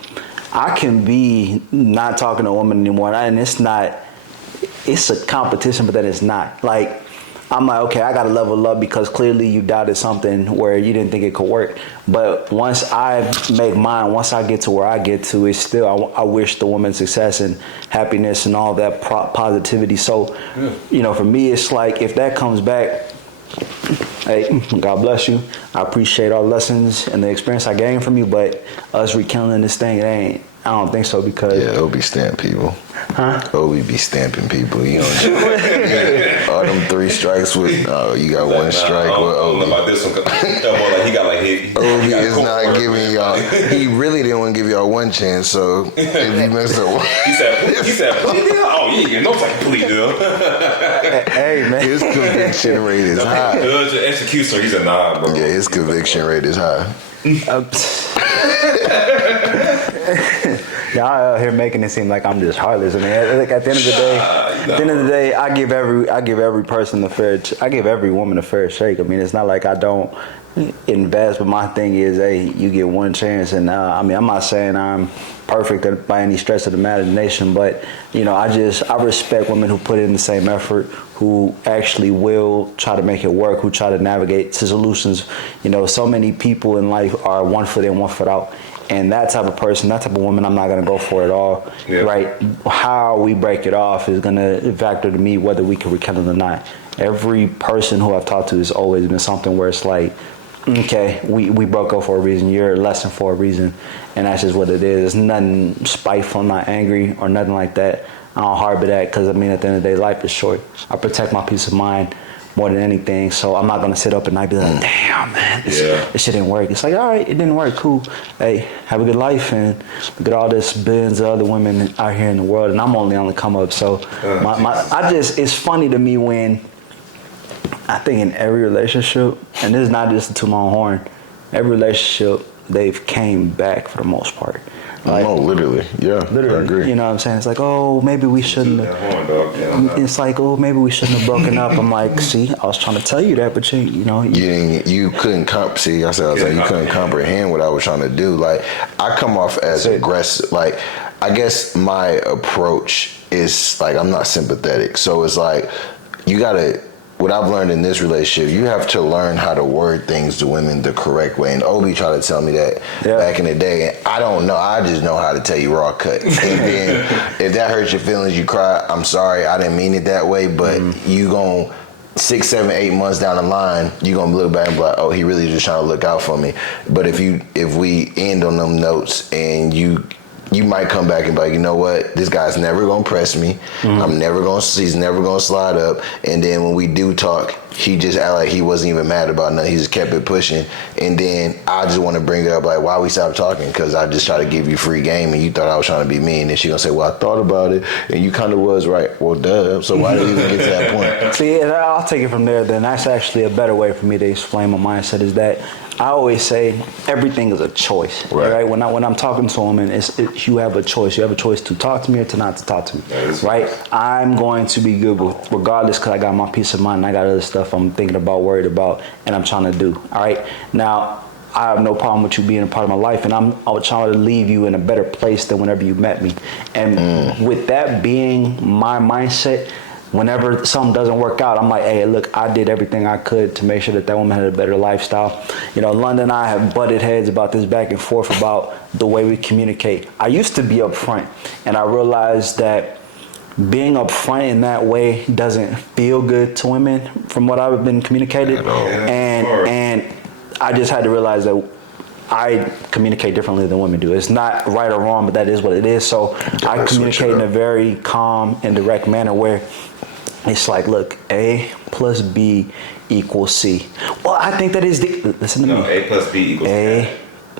I can be not talking to a woman anymore, and it's a competition, but then it's not. Like I'm like, okay, I got to level up because clearly you doubted something where you didn't think it could work. But once I make mine, once I get to where I get to, it's still I wish the woman success and happiness and all that positivity. So, for me, it's like if that comes back. Hey, God bless you. I appreciate all the lessons and the experience I gained from you, but us rekindling this thing, I don't think so because... Yeah, Obi stamp people. Huh? Obi be stamping people, you know. All them 3 strikes with, you got one strike with I don't know Obi. about this one. He got like hit. Obi is not giving y'all, he really didn't want to give y'all one chance, so if you messed up one. He said, plea deal? Oh, you ain't getting no type of plea deal. Hey, man. His conviction rate is high. Judge or executioner, he's a nah, bro. Yeah, his conviction rate is high. Y'all out here making it seem like I'm just heartless. I mean, like at the end of the day, I give every person I give every woman a fair shake. I mean, it's not like I don't invest, but my thing is, hey, you get one chance, and I'm not saying I'm perfect by any stretch of the imagination, but I respect women who put in the same effort, who actually will try to make it work, who try to navigate to solutions. So many people in life are 1 foot in, 1 foot out. And that type of person, that type of woman, I'm not going to go for at all, right? How we break it off is going to factor to me whether we can rekindle or not. Every person who I've talked to has always been something where it's like, okay, we broke up for a reason, you're a lesson for a reason, and that's just what it is. It's nothing spiteful, I'm not angry or nothing like that. I don't harbor that because, at the end of the day, life is short. I protect my peace of mind more than anything, so I'm not gonna sit up and night be like, damn, man, this shit didn't work. It's like, all right, it didn't work, cool. Hey, have a good life, and look at all this billions of other women out here in the world, and I'm only on the come up. So, it's funny to me when I think in every relationship, and this is not just to toot my own horn, every relationship they've came back for the most part. Like, no, literally, yeah, literally, I agree. You know what I'm saying? It's like, oh, maybe we shouldn't have. It's like, oh, maybe we shouldn't have broken up. I'm like, see, I was trying to tell you that, but you couldn't see. I said you couldn't comprehend what I was trying to do. Like, I come off as aggressive. Like, I guess my approach is like I'm not sympathetic. So it's like you gotta. What I've learned in this relationship, you have to learn how to word things to women the correct way. And Obi tried to tell me that back in the day. And I don't know. I just know how to tell you raw cut. And then if that hurts your feelings, you cry. I'm sorry. I didn't mean it that way. But you gon' 6, 7, 8 months down the line, you gonna look back and be like, oh, he really just trying to look out for me. But if we end on them notes and you might come back and be like, you know what, this guy's never gonna press me. He's never gonna slide up. And then when we do talk, he just act like he wasn't even mad about nothing. He just kept it pushing. And then I just want to bring it up like, why we stopped talking? Because I just try to give you free game and you thought I was trying to be mean. And she gonna say, well, I thought about it and you kind of was right. Well, duh. So why did we even get to that point? See, and I'll take it from there. Then that's actually a better way for me to explain my mindset is that I always say everything is a choice, right? When I'm talking to a woman, you have a choice. You have a choice to talk to me or to not to talk to me, right? I'm going to be good with, regardless, because I got my peace of mind and I got other stuff I'm thinking about, worried about, and I'm trying to do, all right? Now, I have no problem with you being a part of my life, and I'm trying to leave you in a better place than whenever you met me. And with that being my mindset, whenever something doesn't work out, I'm like, hey, look, I did everything I could to make sure that woman had a better lifestyle. London and I have butted heads about this back and forth about the way we communicate. I used to be upfront, and I realized that being upfront in that way doesn't feel good to women, from what I've been communicated. And I just had to realize that I communicate differently than women do. It's not right or wrong, but that is what it is. So I communicate in a very calm and direct manner where it's like, look, A plus B equals C. Well, I think that is listen to me. No, A plus B equals A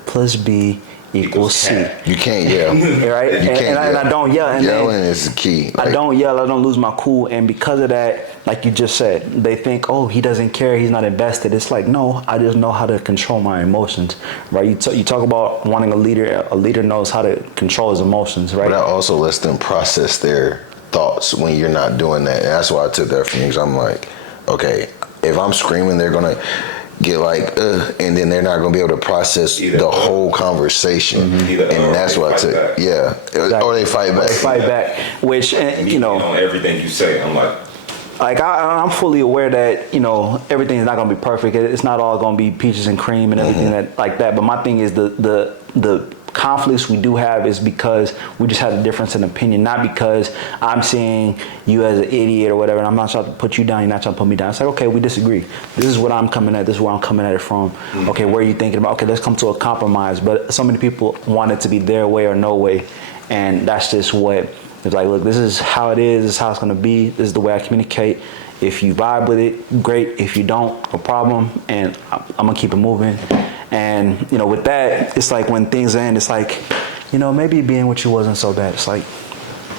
plus B equals C. You can't yell. Right? You can't and I don't yell. And yelling is the key. I don't yell. I don't lose my cool. And because of that, like you just said, they think, oh, he doesn't care. He's not invested. It's like, no, I just know how to control my emotions, right? You talk about wanting a leader. A leader knows how to control his emotions, right? But that also lets them process their thoughts when you're not doing that. And that's why I took that from you, because I'm like, okay, if I'm screaming, they're going to get like, and then they're not going to be able to process the whole conversation. And that's why I took, Exactly. Or they fight back. They fight back, which, you know. On everything you say, I'm like I'm fully aware that, you know, everything is not going to be perfect. It's not all going to be peaches and cream and everything that like that. But my thing is the conflicts we do have is because we just have a difference in opinion, not because I'm seeing you as an idiot or whatever, and I'm not trying to put you down, you're not trying to put me down. It's like, okay, we disagree. This is what I'm coming at, this is where I'm coming at it from. Okay, where are you thinking about? Okay, let's come to a compromise. But so many people want it to be their way or no way, and that's just what it's like. Look, this is how it is, this is how it's going to be, this is the way I communicate. If you vibe with it, great. If you don't, no problem, and I'm going to keep it moving. And, you know, with that, it's like when things end, it's like, you know, maybe being with you wasn't so bad. It's like,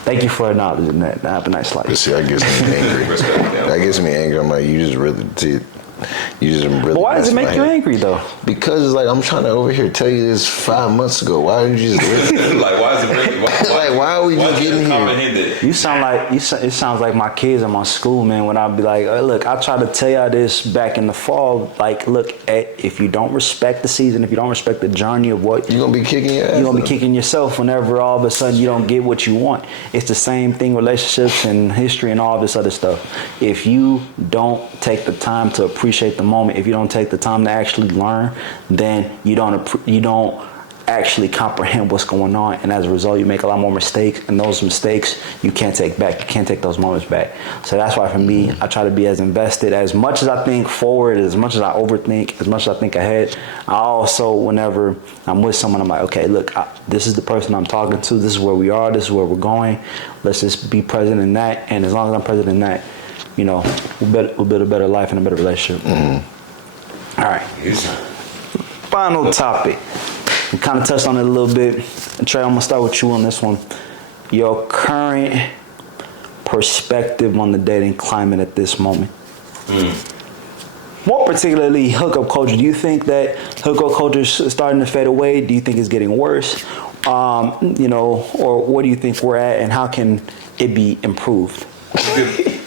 thank you for acknowledging that. Have a nice life. But see, that gets me angry. That gets me angry. I'm like, you just really. But why does it make you angry though? Because it's like, I'm trying to over here tell you this 5 months ago. Why didn't you just listen? like, why is it breaking? Why are we just getting here? You sound like it sounds like my kids in my school, man. When I'd be like, hey, look, I tried to tell y'all this back in the fall. Like, look, if you don't respect the season, if you don't respect the journey of what you're gonna be kicking your ass. You're gonna be kicking yourself whenever all of a sudden you don't get what you want. It's the same thing, relationships and history and all this other stuff. If you don't take the time to appreciate the moment, if you don't take the time to actually learn, then you don't actually comprehend what's going on, and as a result you make a lot more mistakes, and those mistakes you can't take back. You can't take those moments back. So that's why for me, I try to be as invested, as much as I think forward, as much as I overthink, as much as I think ahead. I also, whenever I'm with someone, I'm like, okay, look, this is the person I'm talking to, this is where we are, this is where we're going, let's just be present in that, and as long as I'm present in that, you know, we'll build a better life and a better relationship. All right. Final topic. We kind of touched on it a little bit. And Trey, I'm going to start with you on this one. Your current perspective on the dating climate at this moment. More particularly, hookup culture. Do you think that hookup culture is starting to fade away? Do you think it's getting worse? You know, or where do you think we're at, and how can it be improved? He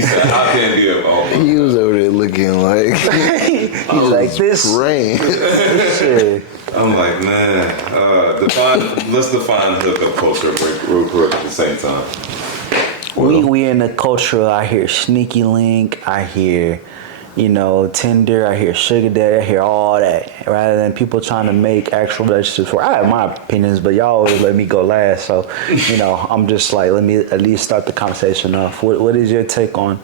said, how can it be improved? He was over there looking like he's like this rain. Shit. I'm like, man, let's define hookup culture real quick at the same time. We in the culture. I hear sneaky link. I hear, you know, Tinder. I hear sugar daddy. I hear all that. Rather than people trying to make actual relationships work. I have my opinions, but y'all always let me go last. So, you know, I'm just like, let me at least start the conversation off. What is your take on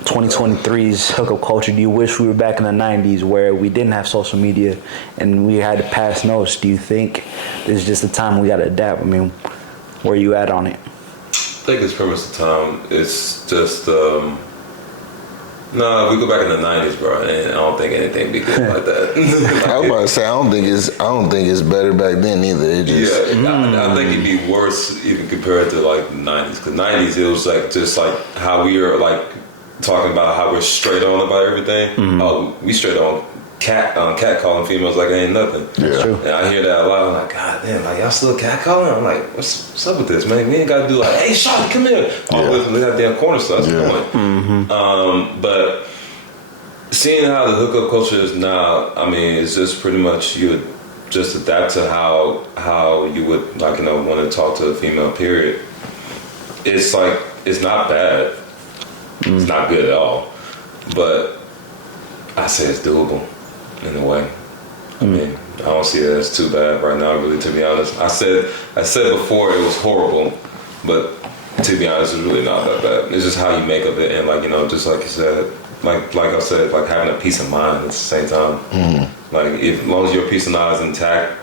2023's hookup culture? Do you wish we were back in the 90s where we didn't have social media and we had to pass notes? Do you think this is just the time we got to adapt? I mean, where are you at on it? I think it's pretty much the time. It's just, no, we go back in the 90s, bro, and I don't think anything be good like that. I was about to say, I don't think it's better back then either. It just, I think it'd be worse even compared to like the 90s. Because 90s, it was like just like how we are like talking about how we're straight on about everything. Oh, we straight on cat calling females like it ain't nothing. Yeah. True. And I hear that a lot. I'm like, God damn, like y'all still cat calling? I'm like, what's up with this, man? We ain't got to do like, hey, Shawty, come here. All the way from that damn corner stuff. That's the point. But seeing how the hookup culture is now, I mean, it's just pretty much you just adapt to how you would, like, you know, want to talk to a female, period. It's like, it's not bad. It's not good at all. But I say it's doable in a way. I mean, I don't see it as too bad right now, really, to be honest. I said before it was horrible, But to be honest, it's really not that bad. It's just how you make of it, and like, you know, just like you said, like I said, like having a peace of mind at the same time. Like, if as long as your peace of mind is intact,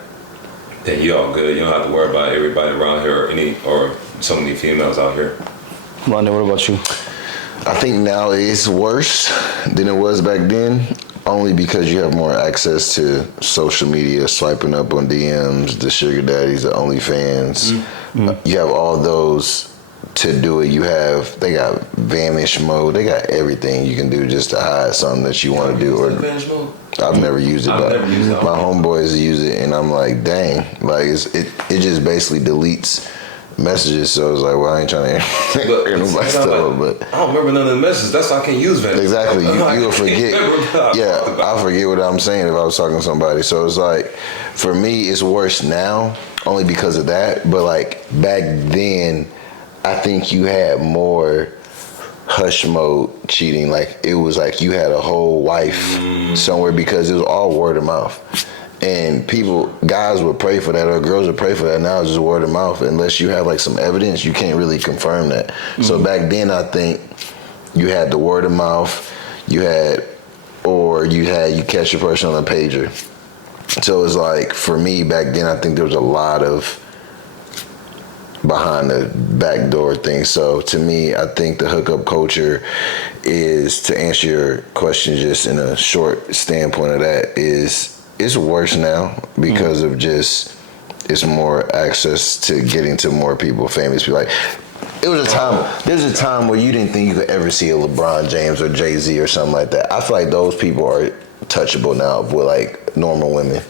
then you're all good. You don't have to worry about everybody around here or so many females out here. Ronda, what about you? I think now it's worse than it was back then, only because you have more access to social media, swiping up on DMs, the sugar daddies, the OnlyFans. You have all those to do it. They got vanish mode. They got everything you can do just to hide something that you want to do. Or Vanish mode? I've never used it, but my homeboys use it, and I'm like, dang, like it just basically deletes messages. So it's like, well, I ain't trying to hear nobody stuff, but I don't remember none of the messages. That's why I can't use Vanish. Exactly, you'll forget. Yeah, I forget what I'm saying if I was talking to somebody. So it's like, for me, it's worse now only because of that. But like back then, I think you had more hush mode cheating. Like, it was like you had a whole wife somewhere, because it was all word of mouth. And guys would pray for that, or girls would pray for that. Now it's just word of mouth. Unless you have like some evidence, you can't really confirm that. So back then, I think you had the word of mouth, you catch a person on a pager. So it's like, for me back then, I think there was a lot of behind the back door thing. So to me, I think the hookup culture is, to answer your question just in a short standpoint of that, it's worse now because of just, it's more access to getting to more people, famous people. Like, there's a time where you didn't think you could ever see a LeBron James or Jay-Z or something like that. I feel like those people are touchable now with like normal women,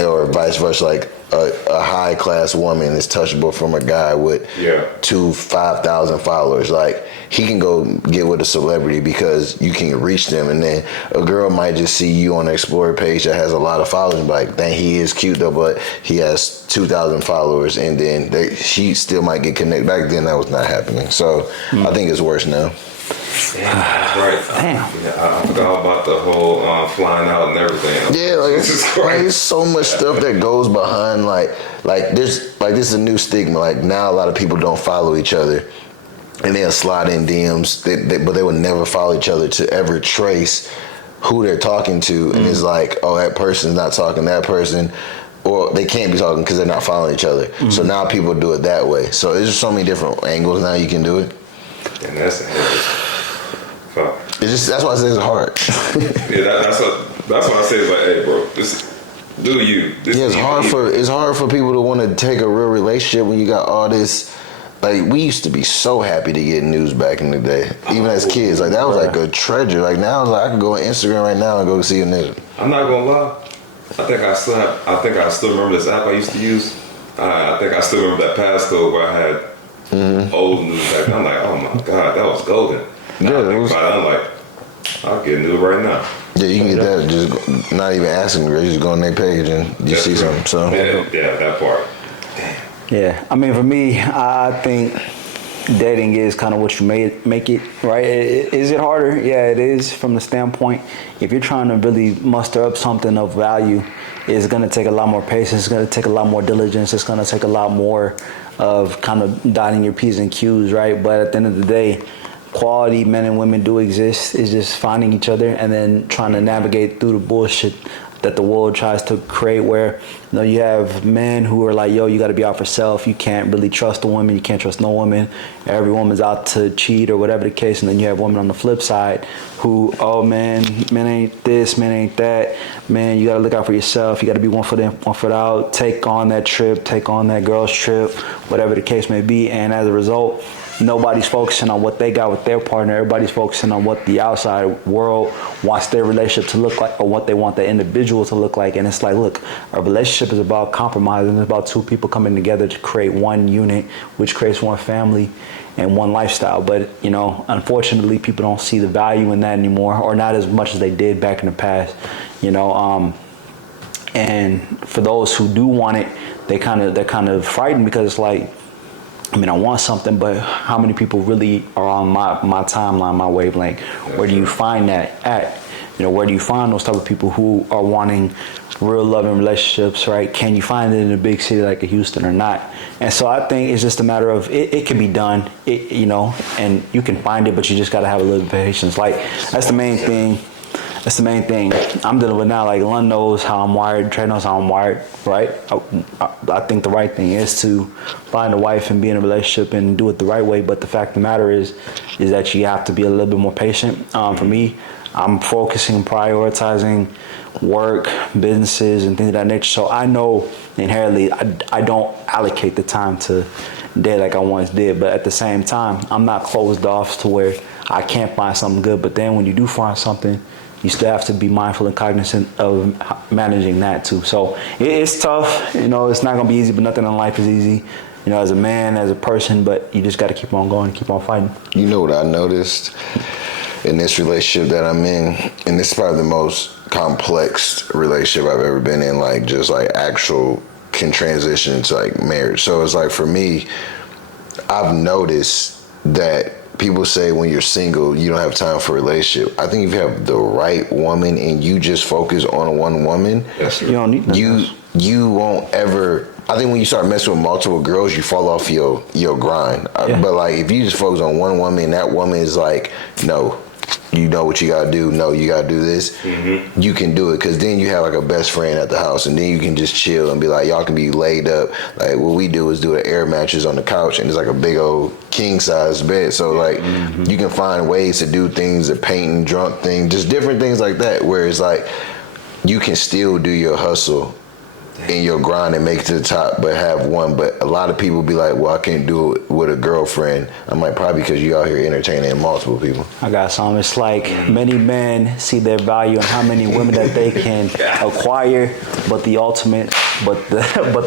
or vice versa. Like a high class woman is touchable from a guy with 5,000 followers. Like, he can go get with a celebrity because you can reach them, and then a girl might just see you on the Explorer page that has a lot of followers and be like, dang, he is cute though, but he has 2,000 followers, and then she still might get connected. Back then, that was not happening. So I think it's worse now. Damn, that's right. Damn. I forgot about the whole flying out and everything. Yeah, like there's so much stuff that goes behind. Like this is a new stigma. Like, now a lot of people don't follow each other, and they'll slide in DMs, but they would never follow each other to ever trace who they're talking to. And it's like, oh, that person's not talking to that person, or they can't be talking because they're not following each other. So now people do it that way. So there's just so many different angles now you can do it. And that's a heavy. Fuck. That's why I say it's hard. That's why I say it's like, hey, bro, do you? It's hard for people to want to take a real relationship when you got all this. Like, we used to be so happy to get news back in the day, even as kids. Like, that was like a treasure. Like, now it's like, I can go on Instagram right now and go see a nigga. I'm not gonna lie. I think I still remember this app I used to use. I think I still remember that passcode where I had old news back then. I'm like, oh my god, that was golden. Now I'm like, I'll get new right now. Yeah, you can get that just not even asking. You just go on their page and you see something. So yeah, that part. Damn. Yeah, I mean, for me, I think dating is kind of what you make it, right? Is it harder? Yeah, it is, from the standpoint, if you're trying to really muster up something of value, it's going to take a lot more patience, it's going to take a lot more diligence, it's going to take a lot more of kind of dotting your P's and Q's, right? But at the end of the day, quality men and women do exist. It's just finding each other and then trying to navigate through the bullshit that the world tries to create, where you have men who are like, yo, you got to be out for self. You can't really trust a woman. You can't trust no woman. Every woman's out to cheat or whatever the case. And then you have women on the flip side who, oh man ain't this, man ain't that. Man, you got to look out for yourself. You got to be one foot in, one foot out. Take on that trip, take on that girl's trip, whatever the case may be. And as a result, nobody's focusing on what they got with their partner. Everybody's focusing on what the outside world wants their relationship to look like, or what they want the individual to look like. And it's like, look, a relationship is about compromising. It's about two people coming together to create one unit, which creates one family and one lifestyle. But, unfortunately, people don't see the value in that anymore, or not as much as they did back in the past, and for those who do want it, they're kind of frightened, because it's like, I want something, but how many people really are on my timeline, my wavelength? Where do you find that at? Where do you find those type of people who are wanting real loving relationships, right? Can you find it in a big city like a Houston or not? And so I think it's just a matter of it can be done, and you can find it, but you just got to have a little patience. Like, that's the main thing. That's the main thing I'm dealing with now. Like, Lund knows how I'm wired, Trey knows how I'm wired, right? I think the right thing is to find a wife and be in a relationship and do it the right way. But the fact of the matter is that you have to be a little bit more patient. For me, I'm focusing, prioritizing work, businesses, and things of that nature. So I know inherently I don't allocate the time to date like I once did. But at the same time, I'm not closed off to where I can't find something good. But then when you do find something, you still have to be mindful and cognizant of managing that too. So it's tough. It's not going to be easy, but nothing in life is easy, as a man, as a person, but you just got to keep on going and keep on fighting. You know what I noticed in this relationship that I'm in, and this is probably the most complex relationship I've ever been in, like just like actual can transition to like marriage. So it's like for me, I've noticed that people say when you're single, you don't have time for a relationship. I think if you have the right woman and you just focus on one woman, you don't need nothing else. You won't ever. I think when you start messing with multiple girls, you fall off your grind. Yeah. But like if you just focus on one woman, and that woman is like, no, you know what you gotta do. No, you gotta do this. Mm-hmm. You can do it, because then you have like a best friend at the house, and then you can just chill and be like, y'all can be laid up. Like what we do is do an air mattress on the couch, and it's like a big old king size bed. So like you can find ways to do things, the painting, drunk thing, just different things like that. Where it's like you can still do your hustle in your grind and make it to the top, but have one. But a lot of people be like, well, I can't do it with a girlfriend. I'm like, probably because you out here entertaining multiple people. I got some. It's like many men see their value in how many women that they can acquire, but the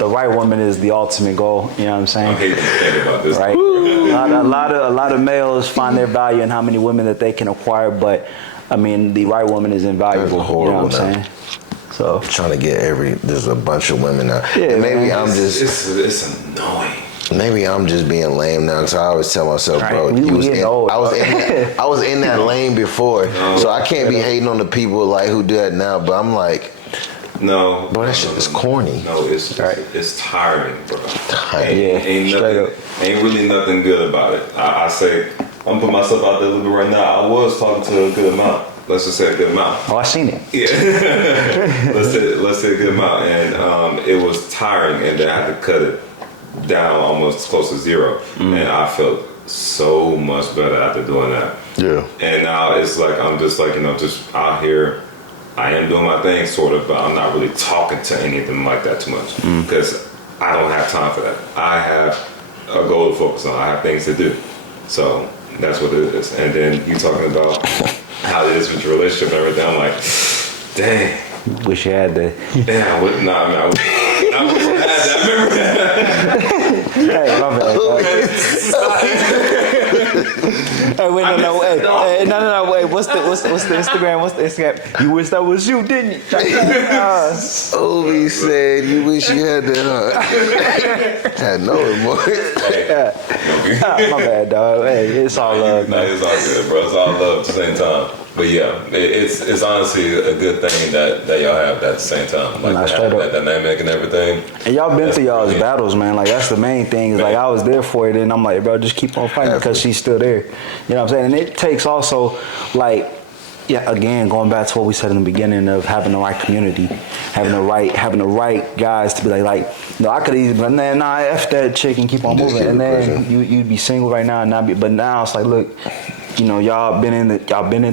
right woman is the ultimate goal. You know what I'm saying? I hate to think about this. Right. A lot of males find their value in how many women that they can acquire, but I mean, the right woman is invaluable. That's horrible, you know what I'm saying? So trying to get there's a bunch of women now. Yeah, and maybe man. It's annoying. Maybe I'm just being lame now, because I always tell myself, right. bro, I was in that lane before, so I can't be hating on the people like who do that now. But I'm like, no, bro, that shit is corny. No, it's tiring, bro. Ain't really nothing good about it. I say, I'm putting myself out there a little bit right now. I was talking to a good amount. Let's just say a good amount. Oh, I seen it. Yeah. let's say a good amount, and it was tiring, and then I had to cut it down almost close to zero, and I felt so much better after doing that. Yeah. And now it's like I'm just like just out here. I am doing my thing, sort of, but I'm not really talking to any of them like that too much, because I don't have time for that. I have a goal to focus on. I have things to do, so that's what it is. And then you talking about how it is with your relationship and everything. I'm like, dang. Wish you had that. Damn, I wish I had that. I remember that. Hey, my bad. Hey, wait, no, wait. What's the Instagram? What's the Instagram? You wish that was you, didn't you? Obi said, you wish you had that. Had no remorse. My bad, dog. Hey, it's all love, man. It's all good, bro. It's all love at the same time. But yeah, it's honestly a good thing that y'all have that at the same time. Like that dynamic and everything. And y'all been through y'all's battles, man. Like that's the main thing. Is like I was there for it, and I'm like, bro, just keep on fighting because she's still there. You know what I'm saying? And it takes also like, yeah, again, going back to what we said in the beginning of having the right community, having the right guys to be like, I could easily, but nah, F that chick and keep on moving, and then you'd be single right now and not be. But now it's like, look. Y'all been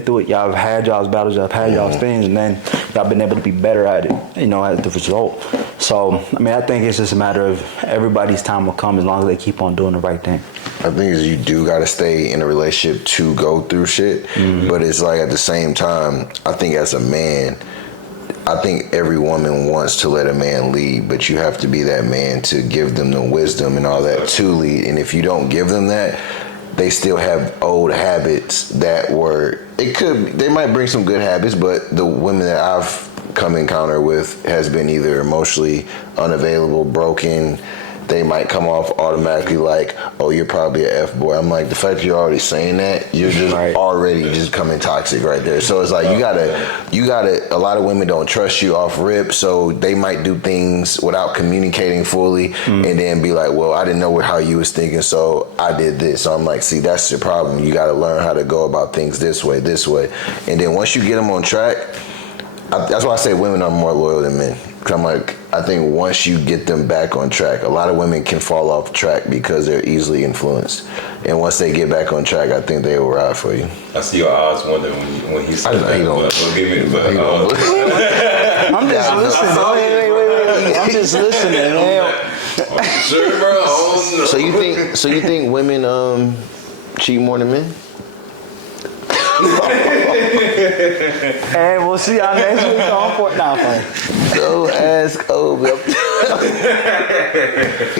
through it. Y'all have had y'all's battles. Y'all have had y'all's things, and then y'all been able to be better at it. As the result. So I mean, I think it's just a matter of everybody's time will come as long as they keep on doing the right thing. I think you do got to stay in a relationship to go through shit, but it's like at the same time, I think as a man, I think every woman wants to let a man lead, but you have to be that man to give them the wisdom and all that to lead. And if you don't give them that, they still have old habits they might bring some good habits, but the women that I've come encounter with has been either emotionally unavailable, broken, they might come off automatically like, oh, you're probably a F-boy. I'm like, the fact that you're already saying that, you're just already just coming toxic right there. So it's like, you gotta, a lot of women don't trust you off rip, so they might do things without communicating fully and then be like, well, I didn't know how you was thinking, so I did this. So I'm like, see, that's the problem. You gotta learn how to go about things this way. And then once you get them on track, that's why I say women are more loyal than men. Cause I'm like, I think once you get them back on track, a lot of women can fall off track because they're easily influenced. And once they get back on track, I think they will ride for you. I see your eyes wondering when he said that. I'm just listening. Wait. I'm just listening, man. Sure, bro. So you think women cheat more than men? Hey, we'll see y'all next week on Fort Knox. Go ask Obi.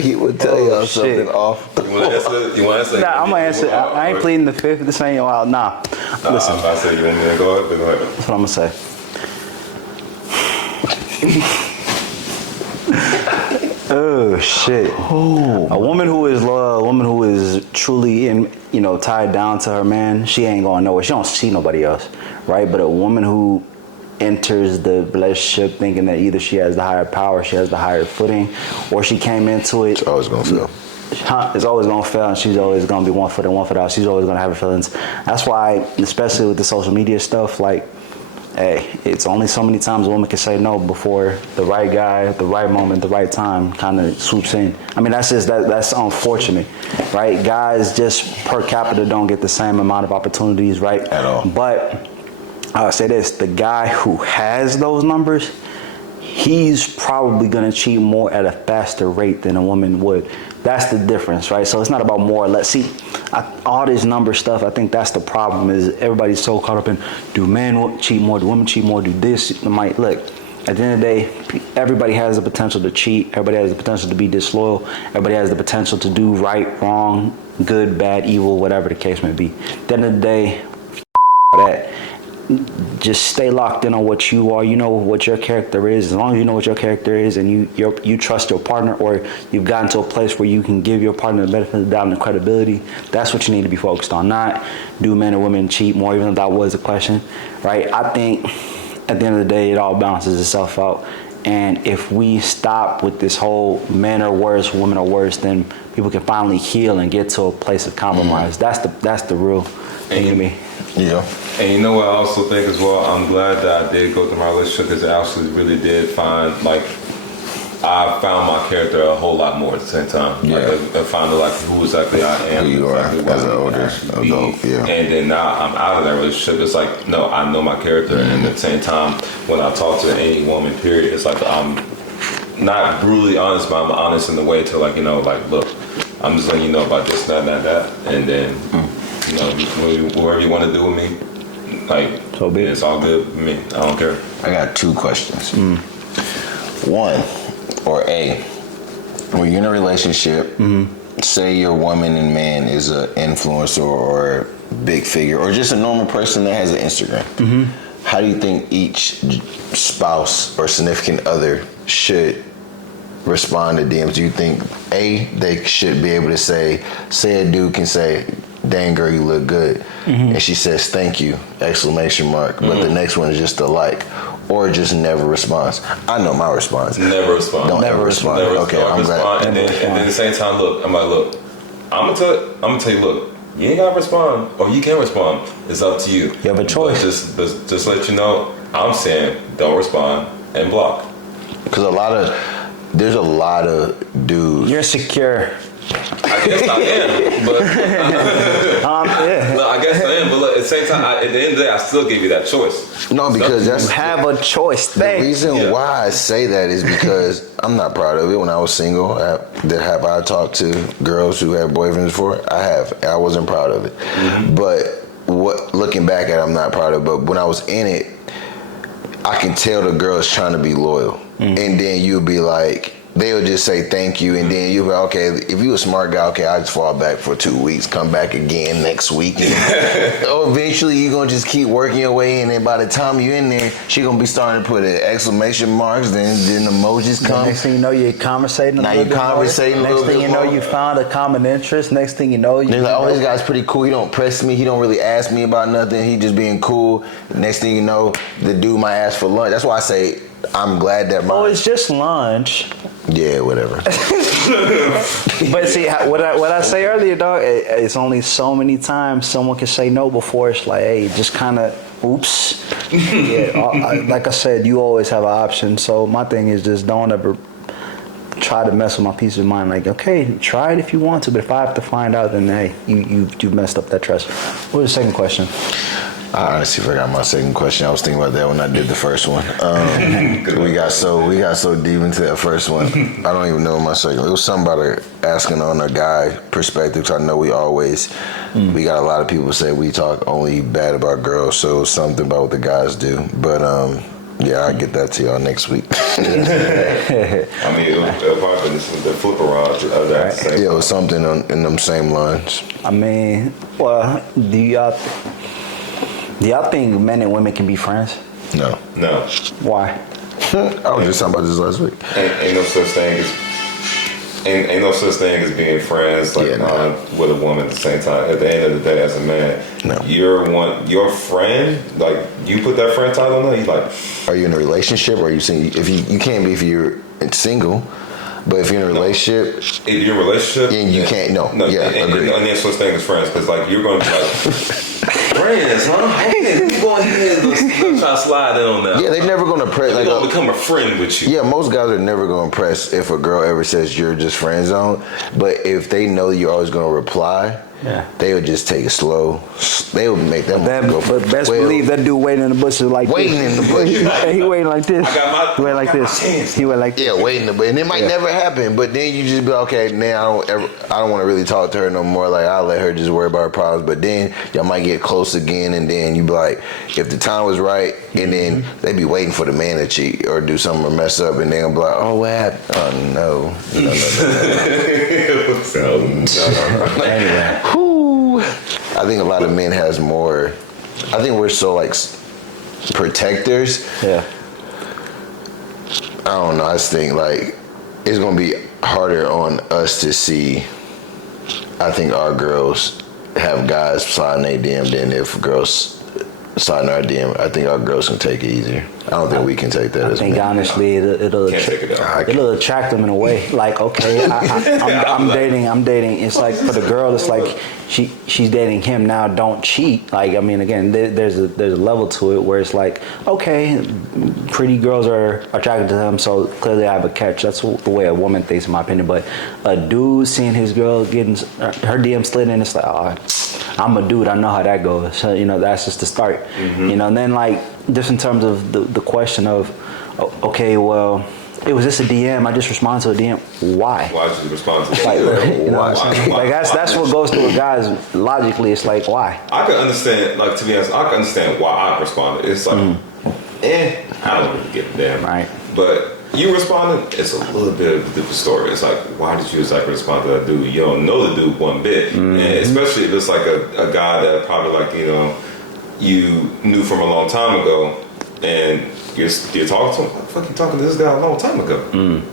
He would tell y'all something off. You want to answer? Nah, I'm gonna answer. I ain't pleading the fifth. This ain't wild. Nah. Listen. I said you want me to go ahead. Go ahead. That's what I'm gonna say. Oh shit! A woman who is loyal, a woman who is truly tied down to her man, she ain't going nowhere. She don't see nobody else, right? But a woman who enters the relationship thinking that either she has the higher power, she has the higher footing, or she came into it. It's always gonna fail. It's always gonna fail, and she's always gonna be 1 foot in, 1 foot out. She's always gonna have her feelings. That's why, especially with the social media stuff, like, hey, it's only so many times a woman can say no before the right guy, the right moment, the right time kind of swoops in. I mean, that's unfortunate, right? Guys just per capita don't get the same amount of opportunities, right? At all. But I'll say this, the guy who has those numbers, he's probably going to cheat more at a faster rate than a woman would. That's the difference, right? So it's not about more or less. See, all this number stuff, I think that's the problem, is everybody's so caught up in, do men cheat more, do women cheat more, do this? Look, at the end of the day, everybody has the potential to cheat. Everybody has the potential to be disloyal. Everybody has the potential to do right, wrong, good, bad, evil, whatever the case may be. At the end of the day, that. Just stay locked in on what you are. You know what your character is. As long as you know what your character is, and you trust your partner, or you've gotten to a place where you can give your partner the benefit of the doubt and credibility, that's what you need to be focused on. Not do men or women cheat more, even though that was a question, right? I think at the end of the day, it all balances itself out. And if we stop with this whole men are worse, women are worse, then people can finally heal and get to a place of compromise. That's the real thing to me. Yeah. And you know what I also think as well? I'm glad that I did go through my relationship, because I actually really did find, like, I found my character a whole lot more at the same time. Yeah. Like, I found out, like, who exactly I am. Who you are exactly as an older adult, yeah. And then now I'm out of that relationship. It's like, no, I know my character. And at the same time, when I talk to any woman, period, it's like I'm not brutally honest, but I'm honest in the way to, like, like, look, I'm just letting you know about this, that. And then, whatever you want to do with me, like, so big. It's all good with me. I don't care. I got 2 questions. One, or A, when you're in a relationship, say your woman and man is an influencer or big figure, or just a normal person that has an Instagram. How do you think each spouse or significant other should respond to DMs? Do you think A, they should be able to say a dude can say, dang girl, you look good, and she says thank you, ! But the next one is just a like, or just never responds? I know my response. Never respond. Don't ever respond. Okay, I'm glad. And then at the same time, look, I'm like, look, I'm gonna tell you, look, you ain't gotta respond, or you can respond. It's up to you. You have a choice. But just let you know, I'm saying don't respond and block. Because there's a lot of dudes. You're secure. I guess I am, but no, I guess I am. But look, at the same time, at the end of the day, I still give you that choice. No, because you have a choice. The reason why I say that is because I'm not proud of it. When I was single, I talked to girls who had boyfriends before? I wasn't proud of it. But looking back at it, I'm not proud of it. But when I was in it, I can tell the girl is trying to be loyal. And then you'll be like, they'll just say thank you, and then you'll be okay. If you a smart guy, okay, I just fall back for 2 weeks, come back again next week. Or eventually you're gonna just keep working your way in, and by the time you're in there, she gonna be starting to put exclamation marks, then emojis come. Next thing you know, you're conversating. Now you're conversating. Next thing you know, you found a common interest. Next thing you know, they're like, oh, this guy's pretty cool. He don't press me. He don't really ask me about nothing. He just being cool. Next thing you know, the dude might ask for lunch. That's why I say I'm glad that oh, it's just lunch. Yeah, whatever. But see, what I say earlier, dog, it's only so many times someone can say no before it's like, hey, just kind of, oops. Yeah, like I said, you always have an option. So my thing is just don't ever try to mess with my peace of mind. Like, okay, try it if you want to, but if I have to find out, then hey, you messed up that trust. What was the second question? I honestly forgot my second question. I was thinking about that when I did the first one. We got so deep into that first one. I don't even know my second. It was somebody asking on a guy perspective. So I know we got a lot of people say we talk only bad about girls. So it was something about what the guys do. But yeah, I'll get that to y'all next week. I mean, it'll probably be the flip around of that. Right. Yeah, it was something in them same lines. I mean, well, do y'all think men and women can be friends? No. Why? I was just talking about this last week. Ain't no such thing as ain't no such thing as being friends with a woman at the same time. At the end of the day, as a man, your friend, like you put that friend title on there. You like, are you in a relationship? Or are you single? If you can't be if you're single. But if you're in a relationship, if you're in a relationship, and you can't. No. Yeah, agree. And there's such thing as friends, because like you're going to be like friends, huh? Okay, you go ahead and try to slide in on that. Yeah, they're never going to press. They're going to become a friend with you. Yeah, most guys are never going to press if a girl ever says you're just friend zone. But if they know you're always going to reply, they would just take it slow. They would make them go. But best believe that dude waiting in the bushes like waiting in the bushes. He waiting like this. He waiting like this. He went like this. Yeah, waiting in the bushes. And it might never happen. But then you just be okay. Now I don't want to really talk to her no more. Like I'll let her just worry about her problems. But then y'all might get close again, and then you be like, if the time was right, and then they be waiting for the man to cheat or do something or mess up, and they'll be like, oh, what happened? Oh no. Anyway. Whew. I think a lot of men has more. I think we're so like protectors. Yeah. I don't know. I just think like it's gonna be harder on us to see. I think our girls have guys sliding their DM than if girls sliding our DM. I think our girls can take it easier. I don't think we can take that. I think honestly, it'll attract them in a way. Like, okay, I'm dating. It's like for the girl, it's like she's dating him now. Don't cheat. Like, I mean, again, there's a level to it where it's like, okay, pretty girls are attracted to him, so clearly I have a catch. That's the way a woman thinks, in my opinion. But a dude seeing his girl getting her DM slid in, it's like, oh, I'm a dude. I know how that goes. So, that's just the start. Mm-hmm. And then like just in terms of the question of, okay, well, it was just a DM. I just responded to a DM. Why? Why did you respond to that? Like that's what goes through a guy's logically. It's like, why? I can understand. Like, to be honest, I can understand why I responded. It's like, I don't really give a damn. Right. But you responded, it's a little bit of a different story. It's like, why did you exactly respond to that dude? You don't know the dude one bit. Mm-hmm. And especially if it's like a guy that probably like, you knew from a long time ago, and you're talking to him. I'm fucking talking to this guy a long time ago.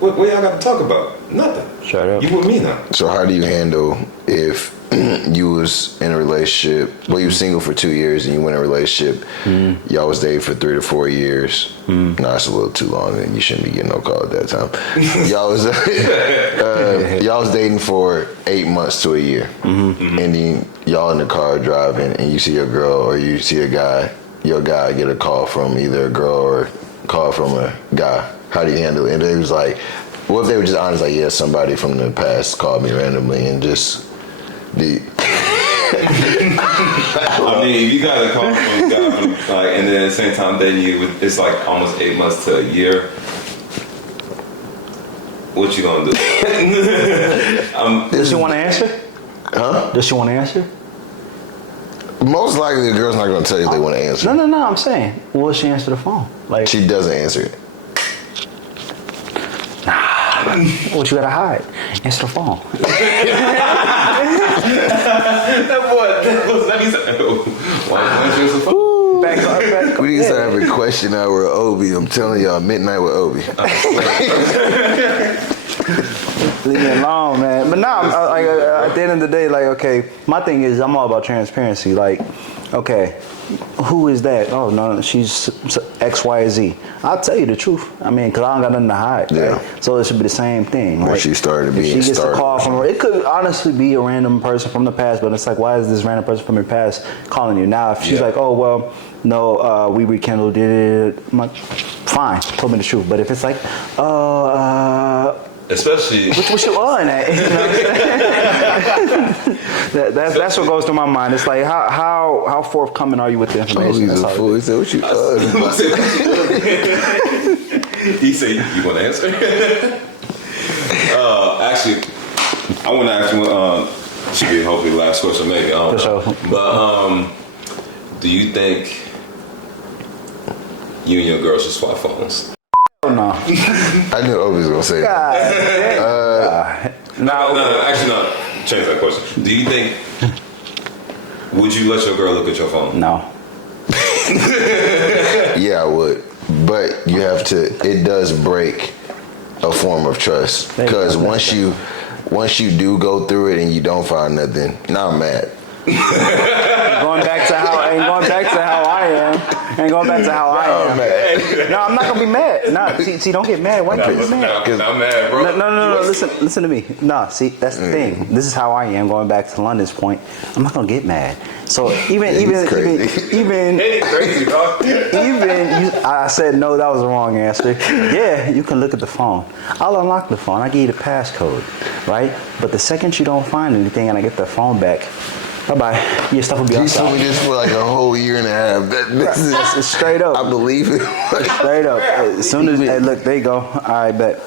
What y'all got to talk about? Nothing. Shut up. You with me now. So how do you handle if you was in a relationship? Well, you were single for 2 years and you went in a relationship. Y'all was dating for 3 to 4 years. No, that's a little too long, and you shouldn't be getting no call at that time. Y'all was dating for 8 months to a year, and then y'all in the car driving, and you see a girl or you see a guy. Your guy get a call from either a girl or a call from a guy. How do you handle it? And it was like, what if they were just honest, like, yeah, somebody from the past called me randomly and just I mean, if you got a call from a guy, and then at the same time dating you, it's like almost 8 months to a year. What you gonna do? Does she want to answer? Huh? Does she want to answer? Most likely the girl's not going to tell you they want to answer. No, I'm saying, will she answer the phone? Like, she doesn't answer it. Nah, What you gotta hide? Answer the phone. That boy, why is that? Back up. We need to have a question hour with Obi. I'm telling y'all, midnight with Obi. Leave me alone, man. But now, at the end of the day, like, okay, my thing is I'm all about transparency. Like, okay, who is that? Oh, no, she's X, Y, Z. I'll tell you the truth. I mean, because I don't got nothing to hide. Yeah. Right? So it should be the same thing. When like, she started being she gets started. a call from her. It could honestly be a random person from the past, but it's like, why is this random person from your past calling you? Now, if she's like, oh, well, no, we rekindled it. I'm like, fine, told me the truth. But if it's like, Especially What you on at? You know what I'm saying? That's what goes through my mind. It's like how forthcoming are you with the information? Obi's a fool. He said, what you He said, you want to answer? Actually, I want to ask you, should be hopefully the last question maybe. I don't know. Sure. But do you think you and your girl should swap phones? Oh, no. I knew Obi was gonna say that. No, actually not. Change that question. Do you think, would you let your girl look at your phone? No. Yeah, I would. But you have to. It does break a form of trust because once you do go through it and you don't find nothing, now I'm mad. Going back to how I am. No, I'm not gonna be mad. No, see, don't get mad. Why you get mad? I'm mad, bro. No. Listen to me. No, see, that's the thing. This is how I am. Going back to London's point, I'm not gonna get mad. So even Crazy, dog. I said no. That was the wrong answer. Yeah, you can look at the phone. I'll unlock the phone. I give you the passcode, right? But the second you don't find anything and I get the phone back, bye-bye. Your stuff will be He outside. told me this for like a whole year and a half. It's straight up. I believe it. Straight up. As soon as, hey, look, there you go. All right, bet.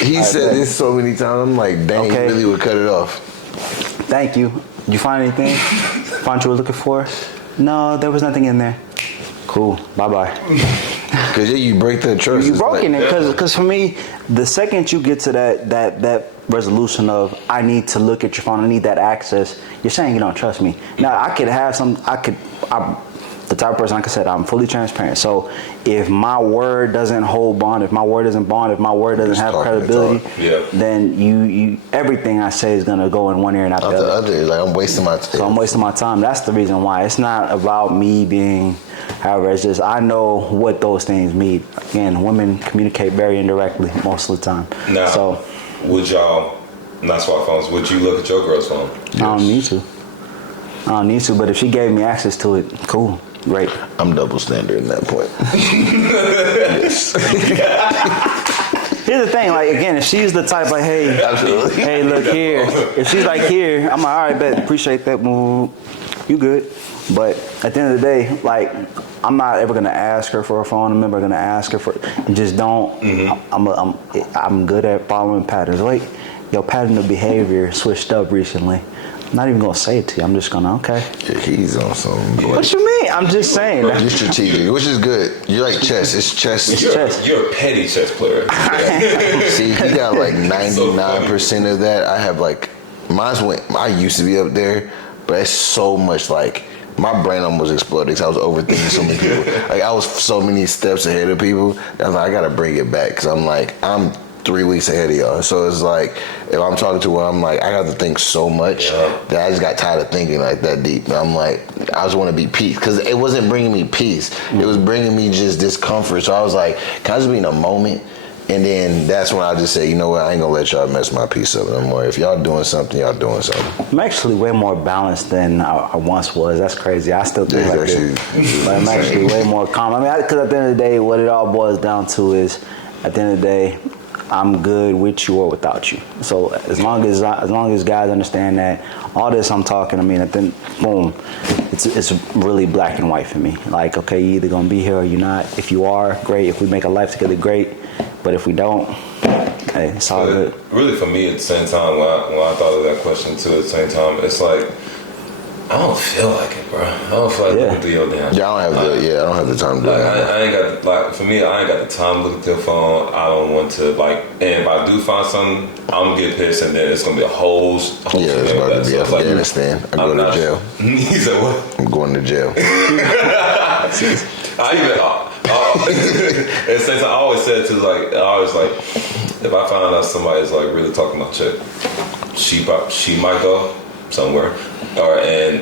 He said this so many times. I'm like, dang, Okay. he really would cut it off. Thank you. Did you find anything? Find what you were looking for? No, there was nothing in there. Cool. Bye-bye. Because you break that trust. You It's broken like, it because for me, the second you get to that resolution of I need to look at your phone, I need that access, you're saying you don't trust me. Now I'm the type of person, like I said, I'm fully transparent. So if my word doesn't hold bond, if my word doesn't bond, if my word doesn't have credibility, then you everything I say is gonna go in one ear and out the other. Like I'm wasting my time. So I'm wasting my time. That's the reason why. It's not about me being, however, it's just I know what those things mean. Again, women communicate very indirectly most of the time. Now, so would y'all not swap phones? Would you look at your girl's phone? I don't need to. But if she gave me access to it, cool, great. I'm double standard in that point. Here's the thing, like again, if she's the type like, hey, look here. If she's like here, I'm like, all right, bet, appreciate that move. You good. But at the end of the day, like I'm not ever gonna ask her for a phone. I'm never gonna ask her for. Just don't. I'm good at following patterns. Like your pattern of behavior switched up recently. I'm not even gonna say it to you. I'm just gonna Yeah, he's on some. What you mean? I'm just saying. You're strategic, which is good. You're like chess. It's chess. You're a petty chess player. See, he got like 99% of that. I have like I used to be up there, but it's so much like. My brain almost exploded because I was overthinking so many people. Like I was so many steps ahead of people. I was like, I gotta bring it back because I'm 3 weeks ahead of y'all. So it's like if I'm talking to her, I'm like I got to think so much that I just got tired of thinking like that deep. And I'm like I just want to be peace because it wasn't bringing me peace. It was bringing me just discomfort. So I was like, can I just be in a moment? And then that's when I just say, you know what, I ain't gonna let y'all mess my peace up no more. If y'all doing something, y'all doing something. I'm actually way more balanced than I once was. That's crazy. I still think like this. But I'm actually way more calm. I mean, because at the end of the day, what it all boils down to is, at the end of the day, I'm good with you or without you. So as long as guys understand that, all this I'm talking, I mean, then boom, it's really black and white for me. Like, okay, you either gonna be here or you're not. If you are, great. If we make a life together, great. But if we don't, hey, it's all good. Really, for me, at the same time, when I thought of that question too, at the same time, it's like I don't feel like it, bro. I don't feel like looking through your damn. Yeah, I don't have the time to do that. I ain't got like for me. I ain't got the time to look through the phone. I don't want to like. And if I do find something, I'm gonna get pissed, and then it's gonna be a whole it's about to be Afghanistan. I'm going to jail. He said what? I'm going to jail. And since I always said to like, if I find out somebody's like really talking about chick, she might go somewhere, and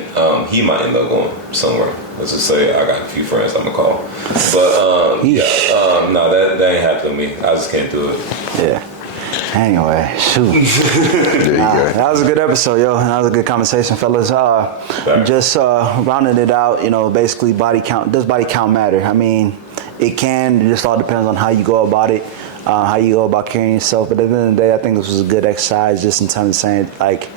he might end up going somewhere. Let's just say I got a few friends I'm gonna call, but no, that ain't happening to me. I just can't do it. Yeah. Anyway, shoot. That was a good episode, yo. That was a good conversation, fellas. Just rounding it out, you know, basically body count. Does body count matter? I mean, it can. It just all depends on how you go about it, how you go about carrying yourself. But at the end of the day, I think this was a good exercise just in terms of saying, like,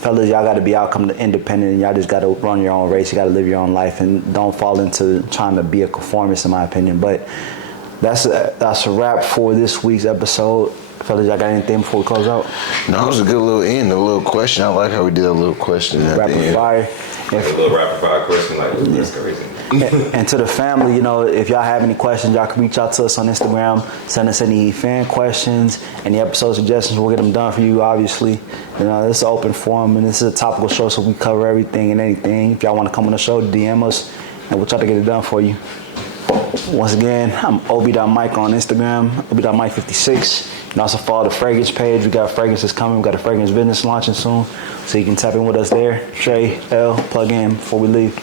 fellas, y'all got to be outcome independent, and y'all just got to run your own race. You got to live your own life, and don't fall into trying to be a conformist, in my opinion. But that's a wrap for this week's episode. Fellas, y'all got anything before we close out? No, it was a good little end, a little question. I like how we did a little question at Rapid the end. fire. A little rapid fire question, like that's crazy. And to the family, you know, if y'all have any questions, y'all can reach out to us on Instagram. Send us any fan questions, any episode suggestions. We'll get them done for you, obviously. You know, this is an open forum, and this is a topical show, so we cover everything and anything. If y'all want to come on the show, DM us, and we'll try to get it done for you. Once again, I'm ob.mike on Instagram, ob.mike56. You can also follow the fragrance page. We got fragrances coming. We got a fragrance business launching soon, so you can tap in with us there. Trey, L, plug in before we leave.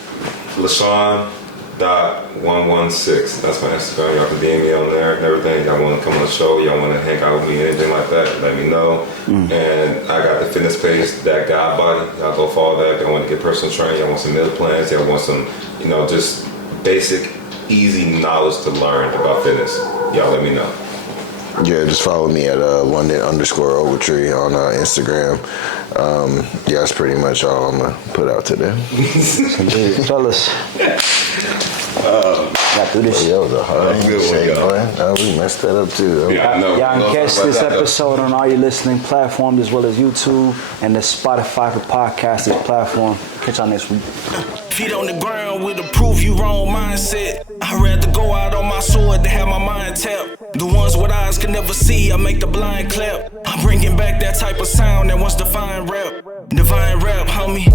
LaShawn.116. That's my Instagram. Y'all can DM me on there and everything. Y'all want to come on the show, y'all want to hang out with me, anything like that, let me know. And I got the fitness page, That God Body. Y'all go follow that. Y'all want to get personal training. Y'all want some meal plans. Y'all want some, you know, just basic, easy knowledge to learn about fitness. Y'all let me know. Yeah, just follow me at London_Ogletree on Instagram. Yeah, that's pretty much all I'm going to put out today. Fellas. Got through this. That was a hard good one, y'all. We messed that up too. Yeah, I know. Y'all can catch this episode on all your listening platforms as well as YouTube and the Spotify for podcasters platform. Catch y'all next week. Feet on the ground with a prove you wrong mindset. I'd rather go out on my sword than have my mind tapped. The ones with eyes can never see, I make the blind clap. I'm bringing back that type of sound that once divine rap, homie.